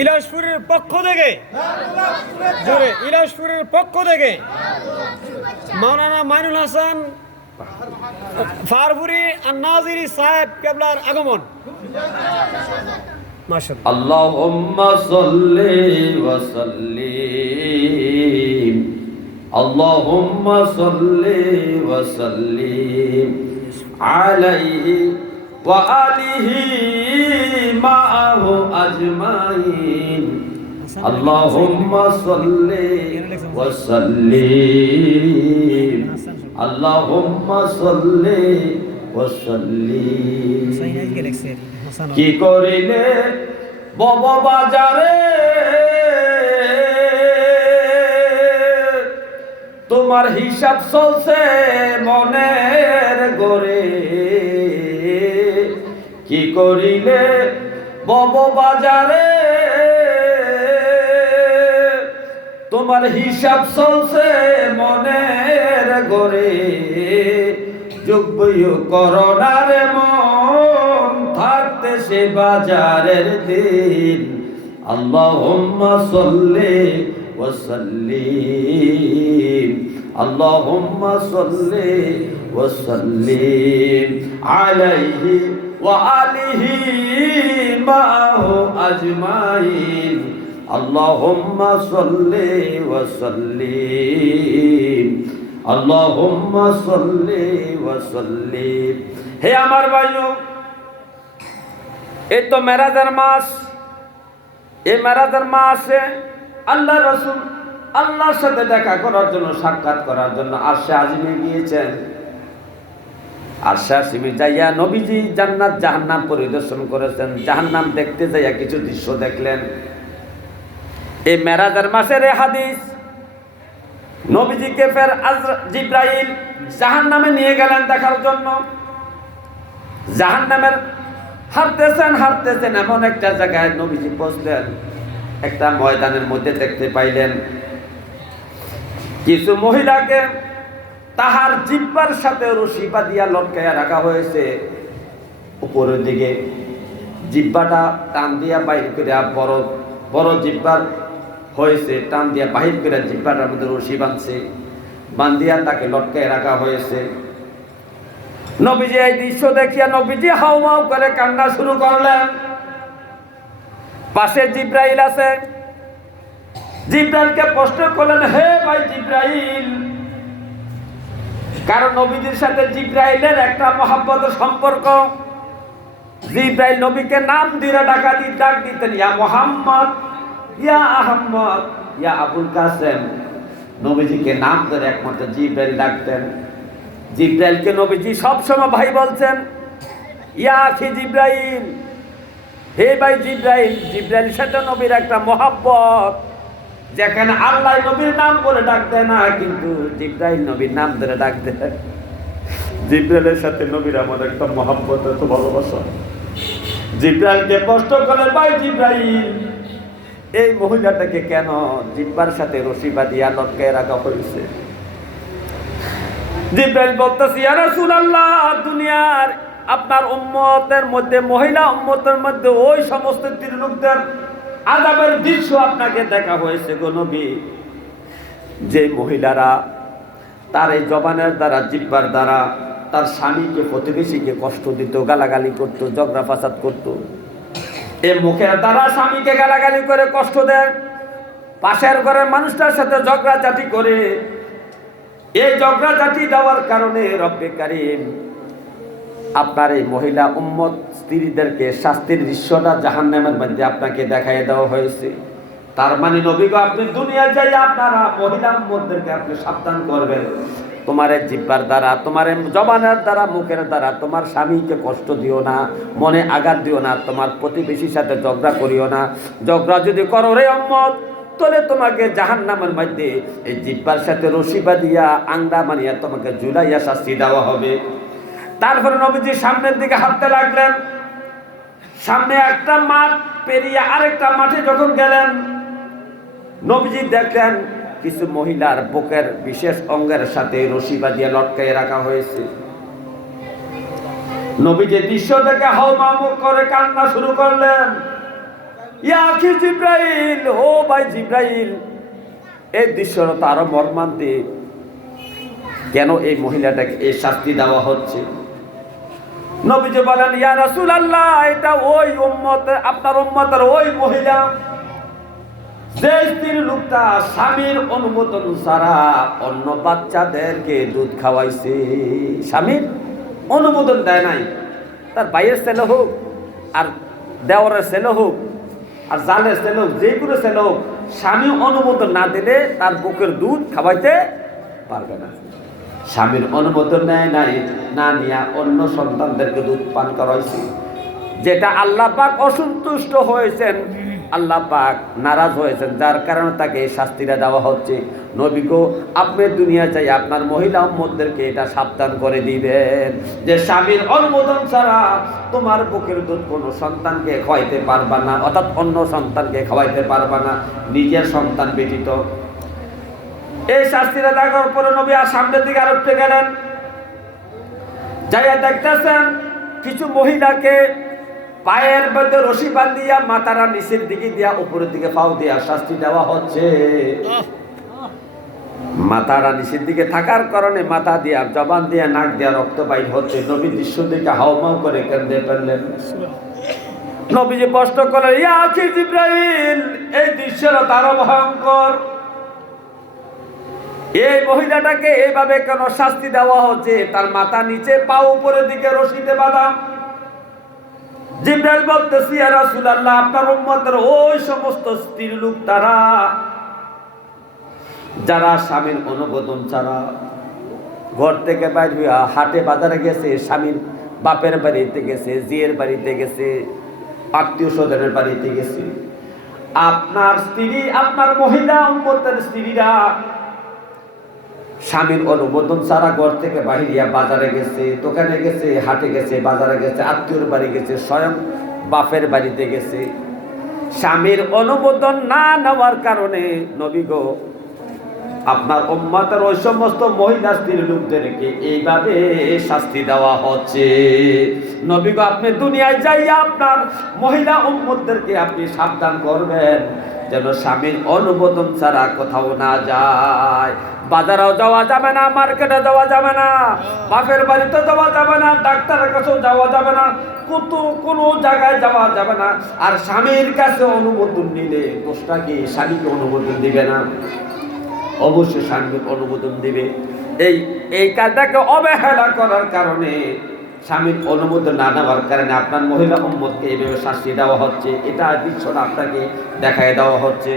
ইলাসপুরের পক্ষ থেকে, জোরে ইলাসপুরের পক্ষ থেকে মাওলানা মাইনুল হাসান ফারফুরি আর নাজিরি সাহেব কেবলার আগমন। মাশাআল্লাহ। আল্লাহুম্মা সাল্লি ওয়া সাল্লিম, আল্লাহুম্মা সাল্লি ওয়া সাল্লিম আলাইহি ওয়া আলিহি মাআহু আজমাইন। আল্লাহুম্মা সাল্লি ওয়া সাল্লিম, আল্লাহুম্মা সাল্লি ওয়া সাল্লিম। কি করিলে বব বাজারে তোমার হিসাব চলছে মনের গরে, কি করিলে বব বাজারে তোমার হিসাব চলছে মনের গরে, যোগ্য করোনার মন থাকতে সে বাজারের দিন। আল্লাহুম্মা সাল্লি ওয়া সাল্লিম, আল্লাহুম্মা সাল্লি ওয়া সাল্লিম আলাইহি ওয়া আলিহি মাআহু আজমাইন। আল্লাহুম্মা সাল্লি ওয়া সাল্লিম, আল্লাহুম্মা সাল্লি ওয়া সাল্লিম। হে আমার ভাইও, এই তো মেরাজের মাস। এই মেরাজের মাসে আল্লাহ রাসূল আল্লাহর সাথে দেখা করার জন্য, সাক্ষাৎ করার জন্য আরশে আজিমে গিয়েছেন। আরশে আজিমে যাইয়া নবীজি জান্নাত জাহান্নাম পরিদর্শন করেছেন। জাহান্নাম দেখতে যাইয়া কিছু দৃশ্য দেখলেন। এই মেরাজের মাসের এই হাদিস। নবীজিকে ফের জিব্রাইল জাহান্নামে নিয়ে গেলেন দেখার জন্য। জাহান্নামের হাঁটতেছেন এমন একটা জায়গায় নবীজি পৌঁছলেন। একটা ময়দানের মধ্যে দেখতে পাইলেন কিছু মহিলাকে তাহার জিহ্বার সাথে রশি বাঁধিয়া লটকাইয়া রাখা হয়েছে। উপরের দিকে জিহ্বাটা টান দিয়া বাইর করে, বড় বড় জিহ্বার হয়েছে, টান দিয়া বাহির করে জিহ্বাটার মধ্যে রশি বাঁধছে, বান্ধিয়া তাকে লটকাইয়া রাখা হয়েছে। নবীজি এই দৃশ্য দেখিয়া নবীজি হাউমাউ করে কান্না শুরু করলেন। পাশে জিব্রাইল আছে। জিব্রাইলকে প্রশ্ন করলেন, হে ভাই জিব্রাইল, কারণ নবীজির সাথে জিব্রাইলের একটা মহব্বতের সম্পর্ক। জিব্রাইল নবীকে নাম দিয়ে ডাক দিতেন, ইয়া মুহাম্মদ, ইয়া আহমদ, ইয়া আবুল কাসেম। নবীজিকে নাম ধরে একমাত্র জিব্রাইল ডাকতেন। জিব্রাইলকে নবীজি সবসময় ভাই বলছেন, ইয়া আখি জিব্রাইল, হে ভাই জিব্রাইল। জিব্রাইলের সাথে নবীর একটা মহব্বত, যেখানে আল্লাহ নবীর নাম বলে ডাক দেয় না, কিন্তু জিব্রাইল নবীর নাম ধরে ডাক দেয়। জিব্রাইলের সাথে নবীর আমার একটা মহব্বত, এত ভালোবাসা। জিব্রাইলকে প্রশ্ন করে, ভাই জিব্রাইল, এই মহিলাটাকে কেন জিব্বার সাথে রশি বাঁধিয়া লটকায় রাখা হয়েছে? জিব্রাইল বলতেছে, ইয়া রাসূলুল্লাহ, দুনিয়ার আপনার উম্মতের মধ্যে, মহিলা উম্মতের মধ্যে ওই সমস্ত লোকদের আযাবের দৃশ্য আপনাকে দেখা হয়েছে গো নবী, যে মহিলারা তার এই জবানের দ্বারা, জিহ্বার দ্বারা তার স্বামীকে, প্রতিবেশীকে কষ্ট দিত, গালাগালি করত, ঝগড়া ফাসাদ করত। এই মুখের দ্বারা স্বামীকে গালাগালি করে কষ্ট দেয়, পাশের ঘরের মানুষটার সাথে ঝগড়াঝাটি করে। এই ঝগড়াঝাটি দেওয়ার কারণে রব্বে কারীম আপনার এই মহিলা উম্মত স্ত্রীদেরকে শাস্তির দৃশ্যটা জাহান্নামের মধ্যে আপনাকে দেখাই দেওয়া হয়েছে। তার মানে নবী গো, আপনি দুনিয়া যাই আপনারা মহিলা উম্মতদেরকে আপনি সাবধান করবেন। তোমার এই জিহ্বার দ্বারা, তোমার এই জবানের দ্বারা, মুখের দ্বারা তোমার স্বামীকে কষ্ট দিও না, মনে আঘাত দিও না, তোমার প্রতিবেশীর সাথে ঝগড়া করিও না। ঝগড়া যদি করো রে উম্মত, তাহলে তোমাকে জাহান্নামের মধ্যে এই জিহ্বার সাথে রশি বাঁধিয়া আংড়া মানিয়া তোমাকে ঝুলাইয়া শাস্তি দেওয়া হবে। তারপরে নবীজি সামনের দিকে হাঁটতে লাগলেন। সামনে একটা মাঠ পেরিয়ে আরেকটা মাঠে যখন গেলেন, নবীজি দেখলেন কিছু মহিলার বুকের বিশেষ অঙ্গের সাথে রশি বাঁধিয়ে লটকাইয়ে রাখা হয়েছে। নবীজি দৃশ্য দেখে হাউমাউ করে কান্না শুরু করলেন। ইয়া আখি জিব্রাইল, ও ভাই জিব্রাইল, এই দৃশ্যটা তো আরো মর্মান্তিক। কেন এই মহিলাটাকে এই শাস্তি দেওয়া হচ্ছে? নবীজি বলেন, ইয়া রাসূলুল্লাহ, এটা ওই উম্মত, আপনার উম্মতের ওই মহিলা যে স্ত্রীর লোকটা স্বামীর অনুমোদন ছাড়া অন্য বাচ্চাদেরকে দুধ খাওয়াইছে। স্বামীর অনুমোদন দেয় নাই, তার ভাইয়ের ছেলে হোক আর দেওরের ছেলে হোক আর জালের ছেলে হোক, যে কোনো ছেলে হোক, স্বামী অনুমোদন না দিলে তার বুকের দুধ খাওয়াইতে পারবে না। স্বামীর অনুমোদন নেয় নাই, না নিয়ে অন্য সন্তানদেরকে দুধ পান করাইছে, যেটা আল্লাহ পাক অসন্তুষ্ট হয়েছেন, আল্লাহ পাক নারাজ হয়েছেন, যার কারণে তাকে এই শাস্তিটা দেওয়া হচ্ছে। নবী গো, আপনি দুনিয়া চাই আপনার মহিলা উম্মতদেরকে এটা সাবধান করে দিবেন যে স্বামীর অনুমোদন ছাড়া তোমার বুকের দুধ কোনো সন্তানকে খাওয়াইতে পারবা না, অর্থাৎ অন্য সন্তানকে খাওয়াইতে পারবা না, নিজের সন্তান ব্যতীত। এই শাস্তিটা দেখার পরে নবী আর সামনের দিকে আর উঠতে গেলেন। যাইয়া দেখতেছেন কিছু মহিলাকে পায়ের মধ্যে রশি বাঁধিয়া মাথারা নিচের দিকে দিয়া উপরের দিকে পাও দিয়া শাস্তি দেওয়া হচ্ছে। মাথারা নিচের দিকে থাকার কারণে মাথা দিয়া, জবান দিয়া, নাক দিয়া রক্ত বাইর হচ্ছে। নবী দৃশ্য দেখে হাউমাউ করে কেঁদে ফেললেন। নবীজি প্রশ্ন করলেন, ইয়া আখি জিব্রাইল, এই দৃশ্যটা তারও ভয়ঙ্কর। এই মহিলাটাকে এইভাবে কেন শাস্তি দেওয়া হচ্ছে? তার মাথা নিচে, পা উপরের দিকে রশিতে বাঁধা। জিব্রাইল বলতেছি, ইয়া রাসূলুল্লাহ, আপনার উম্মতের ওই সমস্ত স্ত্রী লোক তারা যারা স্বামীর অনুমোদন ছাড়া ঘর থেকে বাইর হইয়া হাটে বাজারে গেছে, স্বামীর বাপের বাড়িতে গেছে, জিয়ের বাড়িতে গেছে, আত্মীয় স্বজনের বাড়িতে গেছে। আপনার স্ত্রী, আপনার মহিলা উম্মতের স্ত্রীরা স্বামীর অনুমোদন ছাড়া ঘর থেকে বাহিরিয়া বাজারে গেছে, দোকানে গেছে, হাটে গেছে, বাজারে গেছে, আত্মীয়র বাড়ি গেছে, স্বয়ং বাপের বাড়িতে গেছে। স্বামীর অনুমোদন না নেওয়ার কারণে নবী গো, আপনার উম্মতের ওই সমস্ত মহিলা স্ত্রীর লোকদেরকে এইভাবে শাস্তি দেওয়া হচ্ছে। নবী গো, আপনি দুনিয়ায় যাইয়া আপনার মহিলা উম্মতদেরকে আপনি সাবধান করবেন যেন স্বামীর অনুমোদন ছাড়া কোথাও না যায়। বাজারেও যাওয়া যাবে না, মার্কেটে যাওয়া যাবে না, বাপের বাড়িতে যাওয়া যাবে না, ডাক্তারের কাছেও যাওয়া যাবে না, কোনো জায়গায় যাওয়া যাবে না। আর স্বামীর কাছে অনুমোদন নিলে দোষটা কি? স্বামীকে অনুমোদন দিবে না, অবশ্যই স্বামীকে অনুমোদন দিবে। এই কাজটাকে অবহেলা করার কারণে, স্বামীর অনুমোদন না নেওয়ার কারণে আপনার মহিলা উম্মতকে এইভাবে শাস্তি দেওয়া হচ্ছে। এটা দৃশ্যটা আপনাকে দেখায় দেওয়া হচ্ছে।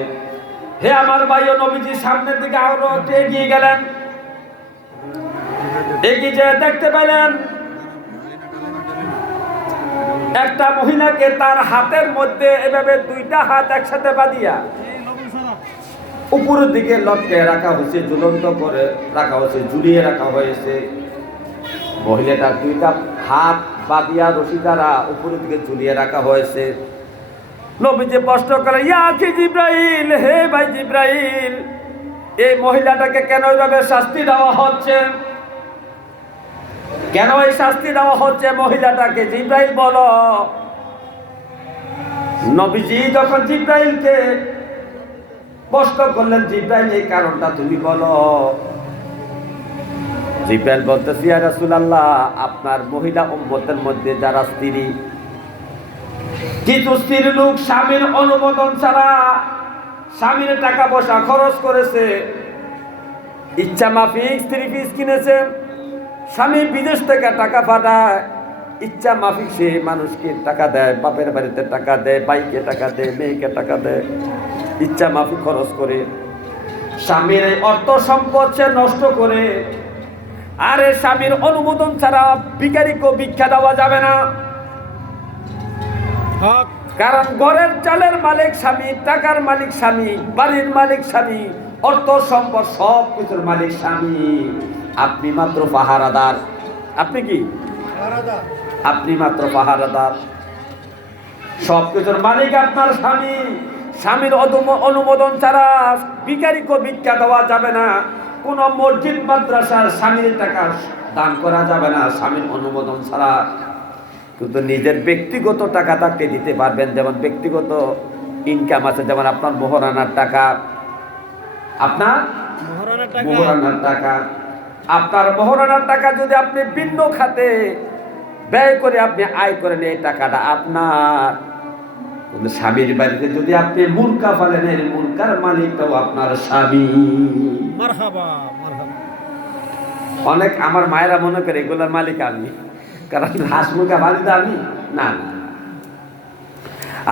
হে আমার ভাই, নবীজি সামনের দিকে আরো এগিয়ে গেলেন। এগিয়ে যেয়ে দেখতে পেলেন একটা মহিলাকে তার হাতের মধ্যে এভাবে দুইটা হাত একসাথে বাঁধিয়া উপরের দিকে লটকে রাখা হয়েছে, ঝুলন্ত করে রাখা হয়েছে, ঝুলিয়ে রাখা হয়েছে। মহিলাটার দুইটা হাত বাঁধিয়া রশি দ্বারা উপরের দিকে ঝুলিয়ে রাখা হয়েছে। নবীজি প্রশ্ন করে, ইয়া আখি জিব্রাইল, হে ভাই জিব্রাইল, এই মহিলাটাকে কেন এইভাবে শাস্তি দেওয়া হচ্ছে? কেন এই শাস্তি দেওয়া হচ্ছে মহিলাটাকে? জিব্রাইল বলো। নবীজি যখন জিব্রাইলকে প্রশ্ন করলেন, জিব্রাইল এই কারণটা তুমি বলো। জিব্রাইল বলতেছি, ইয়া রাসূলুল্লাহ, আপনার মহিলা উম্মতের মধ্যে যারা স্ত্রী, কিছু স্ত্রী লোক স্বামীর অনুমোদন ছাড়া স্বামীর টাকা পয়সা খরচ করেছে, ইচ্ছা মাফিক স্ত্রী পিস কিনেছে, স্বামী বিদেশ থেকে টাকা পাঠায়, ইচ্ছা মাফিক সে মানুষকে টাকা দেয়, বাপের বাড়িতে টাকা দেয়, বাইকে টাকা দেয়, মেয়েকে টাকা দেয়, ইচ্ছা মাফিক খরচ করে। স্বামীর এই অর্থ সম্পদ সে নষ্ট করে। আরে স্বামীর অনুমোদন ছাড়া ভিখারিকেও ভিক্ষা দেওয়া যাবে না। হক কারণ ঘরের চালের মালিক স্বামী, টাকার মালিক স্বামী, বাড়ির মালিক স্বামী, অর্থ সম্পদ সব কিছুর মালিক স্বামী। আপনি মাত্র পাহারাদার। আপনি কি? আপনি মাত্র পাহারাদার। সব কিছুর মালিক আপনার স্বামী। স্বামীর অনুমোদন ছাড়া ভিখারিকেও ভিক্ষা দেওয়া যাবে না। কোন মসজিদ মাদ্রাসার স্বামীর টাকা দান করা যাবে না স্বামীর অনুমোদন ছাড়া। কিন্তু নিজের ব্যক্তিগত টাকা তাকে দিতে পারবেন। যেমন ব্যক্তিগত ইনকাম আছে, যেমন আপনার মোহরানার টাকা, আপনার মোহরানার টাকা, আপনার মোহরানার টাকা যদি আপনি ভিন্ন খাতে ব্যয় করে আপনি আয় করেন, এই টাকাটা আপনার। কিন্তু স্বামীর বাড়িতে যদি আপনি মুরগা পালেন, এই মুরগার মালিকটাও আপনার স্বামী। মারহাবা মারহাবা। অনেক আমার মায়েরা মনে করে এগুলোর মালিক আমি, কারণ হাঁস মুরগা পালি তো আমি না।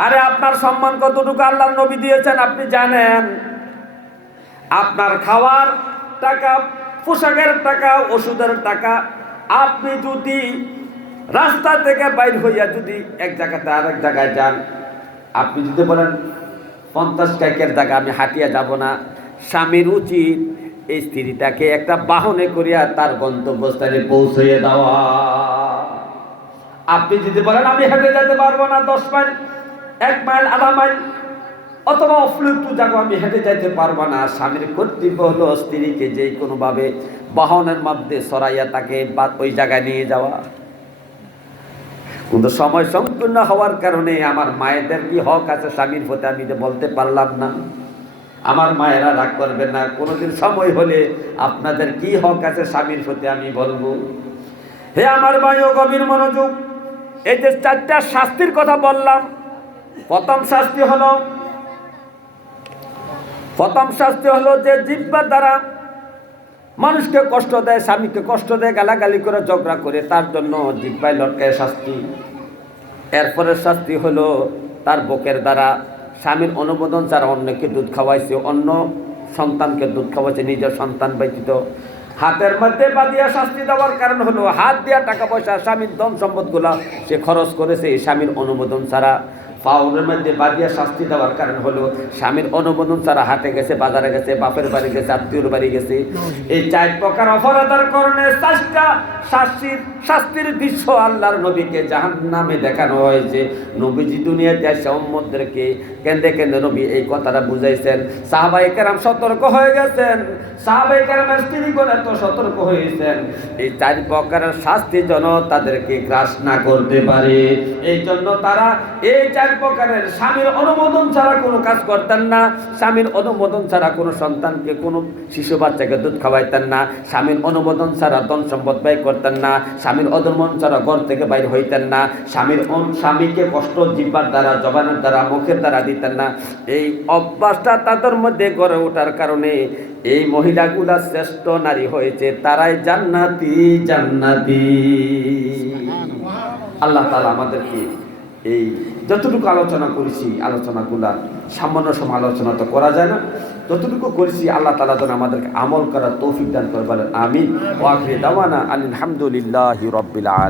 আরে আপনার সম্মান কতটুকু আল্লাহর নবী দিয়েছেন আপনি জানেন? আপনার খাওয়ার টাকা, পোশাকের টাকা, ওষুধের টাকা, আপনি যদি রাস্তা থেকে বাইর হইয়া যদি এক জায়গাতে আরেক জায়গায় যান, আপনি যদি বলেন 50 টাকার জায়গা আমি হাঁটিয়া যাব না, স্বামীর উচিত এই স্ত্রীটাকে একটা বাহনে করিয়া তার গন্তব্যস্থানে পৌঁছাইয়ে দেওয়া। আপনি যদি বলেন আমি হেঁটে যেতে পারবো না 10 মাইল, 1 মাইল, আধা মাইল, অথবা অফলুক্ত জায়গা আমি হেঁটে যাইতে পারবো না, স্বামীর কর্তব্য হলো স্ত্রীকে যে কোনোভাবে বাহনের মধ্যে সরাইয়া তাকে ওই জায়গায় নিয়ে যাওয়া। কিন্তু সময় সম্পূর্ণ হওয়ার কারণে আমার মায়েদের কি হক আছে স্বামীর প্রতি আমি তো বলতে পারলাম না। আমার মায়েরা রাগ করবেন না, কোনোদিন সময় হলে আপনাদের কি হক আছে স্বামীর প্রতি আমি বলবো। হে আমার ভাই ও গভীর মনোযোগ, এই যে 4টা শাস্তির কথা বললাম, প্রথম শাস্তি হলো যে জিহ্বার দ্বারা মানুষকে কষ্ট দেয়, স্বামীকে কষ্ট দেয়, গালাগালি করে, ঝগড়া করে, তার জন্য জিহ্বায় লটকায় শাস্তি। এরপরের শাস্তি হলো তার বুকের দ্বারা স্বামীর অনুমোদন ছাড়া অন্যকে দুধ খাওয়াইছে, অন্য সন্তানকে দুধ খাওয়াইছে, নিজের সন্তান ব্যতীত। হাতের মধ্যে বাঁধিয়া শাস্তি দেওয়ার কারণ হলো হাত দিয়া টাকা পয়সা, স্বামীর ধন সম্পদগুলা সে খরচ করেছে স্বামীর অনুমোদন ছাড়া। পাউরের মধ্যে বাঁধিয়া শাস্তি দেওয়ার কারণ হলো স্বামীর অনুমোদন ছাড়া হাটে গেছে, বাজারে গেছে, বাপের বাড়ি গেছে, আত্মীয়র বাড়ি গেছে। এই 4 প্রকার অপরাধের কারণে 4টা শাস্তির দৃশ্য আল্লাহর নবীকে জাহান্নামে দেখানো হয়েছে। নবীজি দুনিয়াতে এসে উম্মতদেরকে কেন্দ্রে কেন্দ্রে নবী এই কথাটা বুঝাইছেন। সাহাবায়ে কেরাম সতর্ক হয়ে গেছেন, সাহাবায়ে কেরামের স্ত্রীগণ এত সতর্ক হয়েছেন এই 4 প্রকারের শাস্তি যেন তাদেরকে গ্রাস না করতে পারে। এই জন্য তারা এই 4 প্রকারের স্বামীর অনুমোদন ছাড়া কোনো কাজ করতেন না, স্বামীর অনুমোদন ছাড়া কোনো সন্তানকে, কোনো শিশু বাচ্চাকে দুধ খাওয়াইতেন না, স্বামীর অনুমোদন ছাড়া ধন সম্পদ ব্যয় করতেন না, স্বামীর অনুমোদন ছাড়া ঘর থেকে বাইরে হইতেন না, স্বামীকে কষ্ট জিহ্বার দ্বারা, জবানের দ্বারা, মুখের দ্বারা দিতেন না। এই অভ্যাসটা তাদের মধ্যে গড়ে ওঠার কারণে এই মহিলাগুলা শ্রেষ্ঠ নারী হয়েছে, তারাই জান্নাতি। আল্লাহ তাআলা আমাদেরকে এই যতটুকু আলোচনা করেছি, আলোচনাগুলা সামান্য সময় আলোচনা তো করা যায় না, যতটুকু করেছি আল্লাহ তাআলা যেন আমাদেরকে আমল করার তৌফিক দান করবেন। আমিন। ওয়া আখিরু দাওয়ানা আলহামদুলিল্লাহি রাব্বিল আলামিন।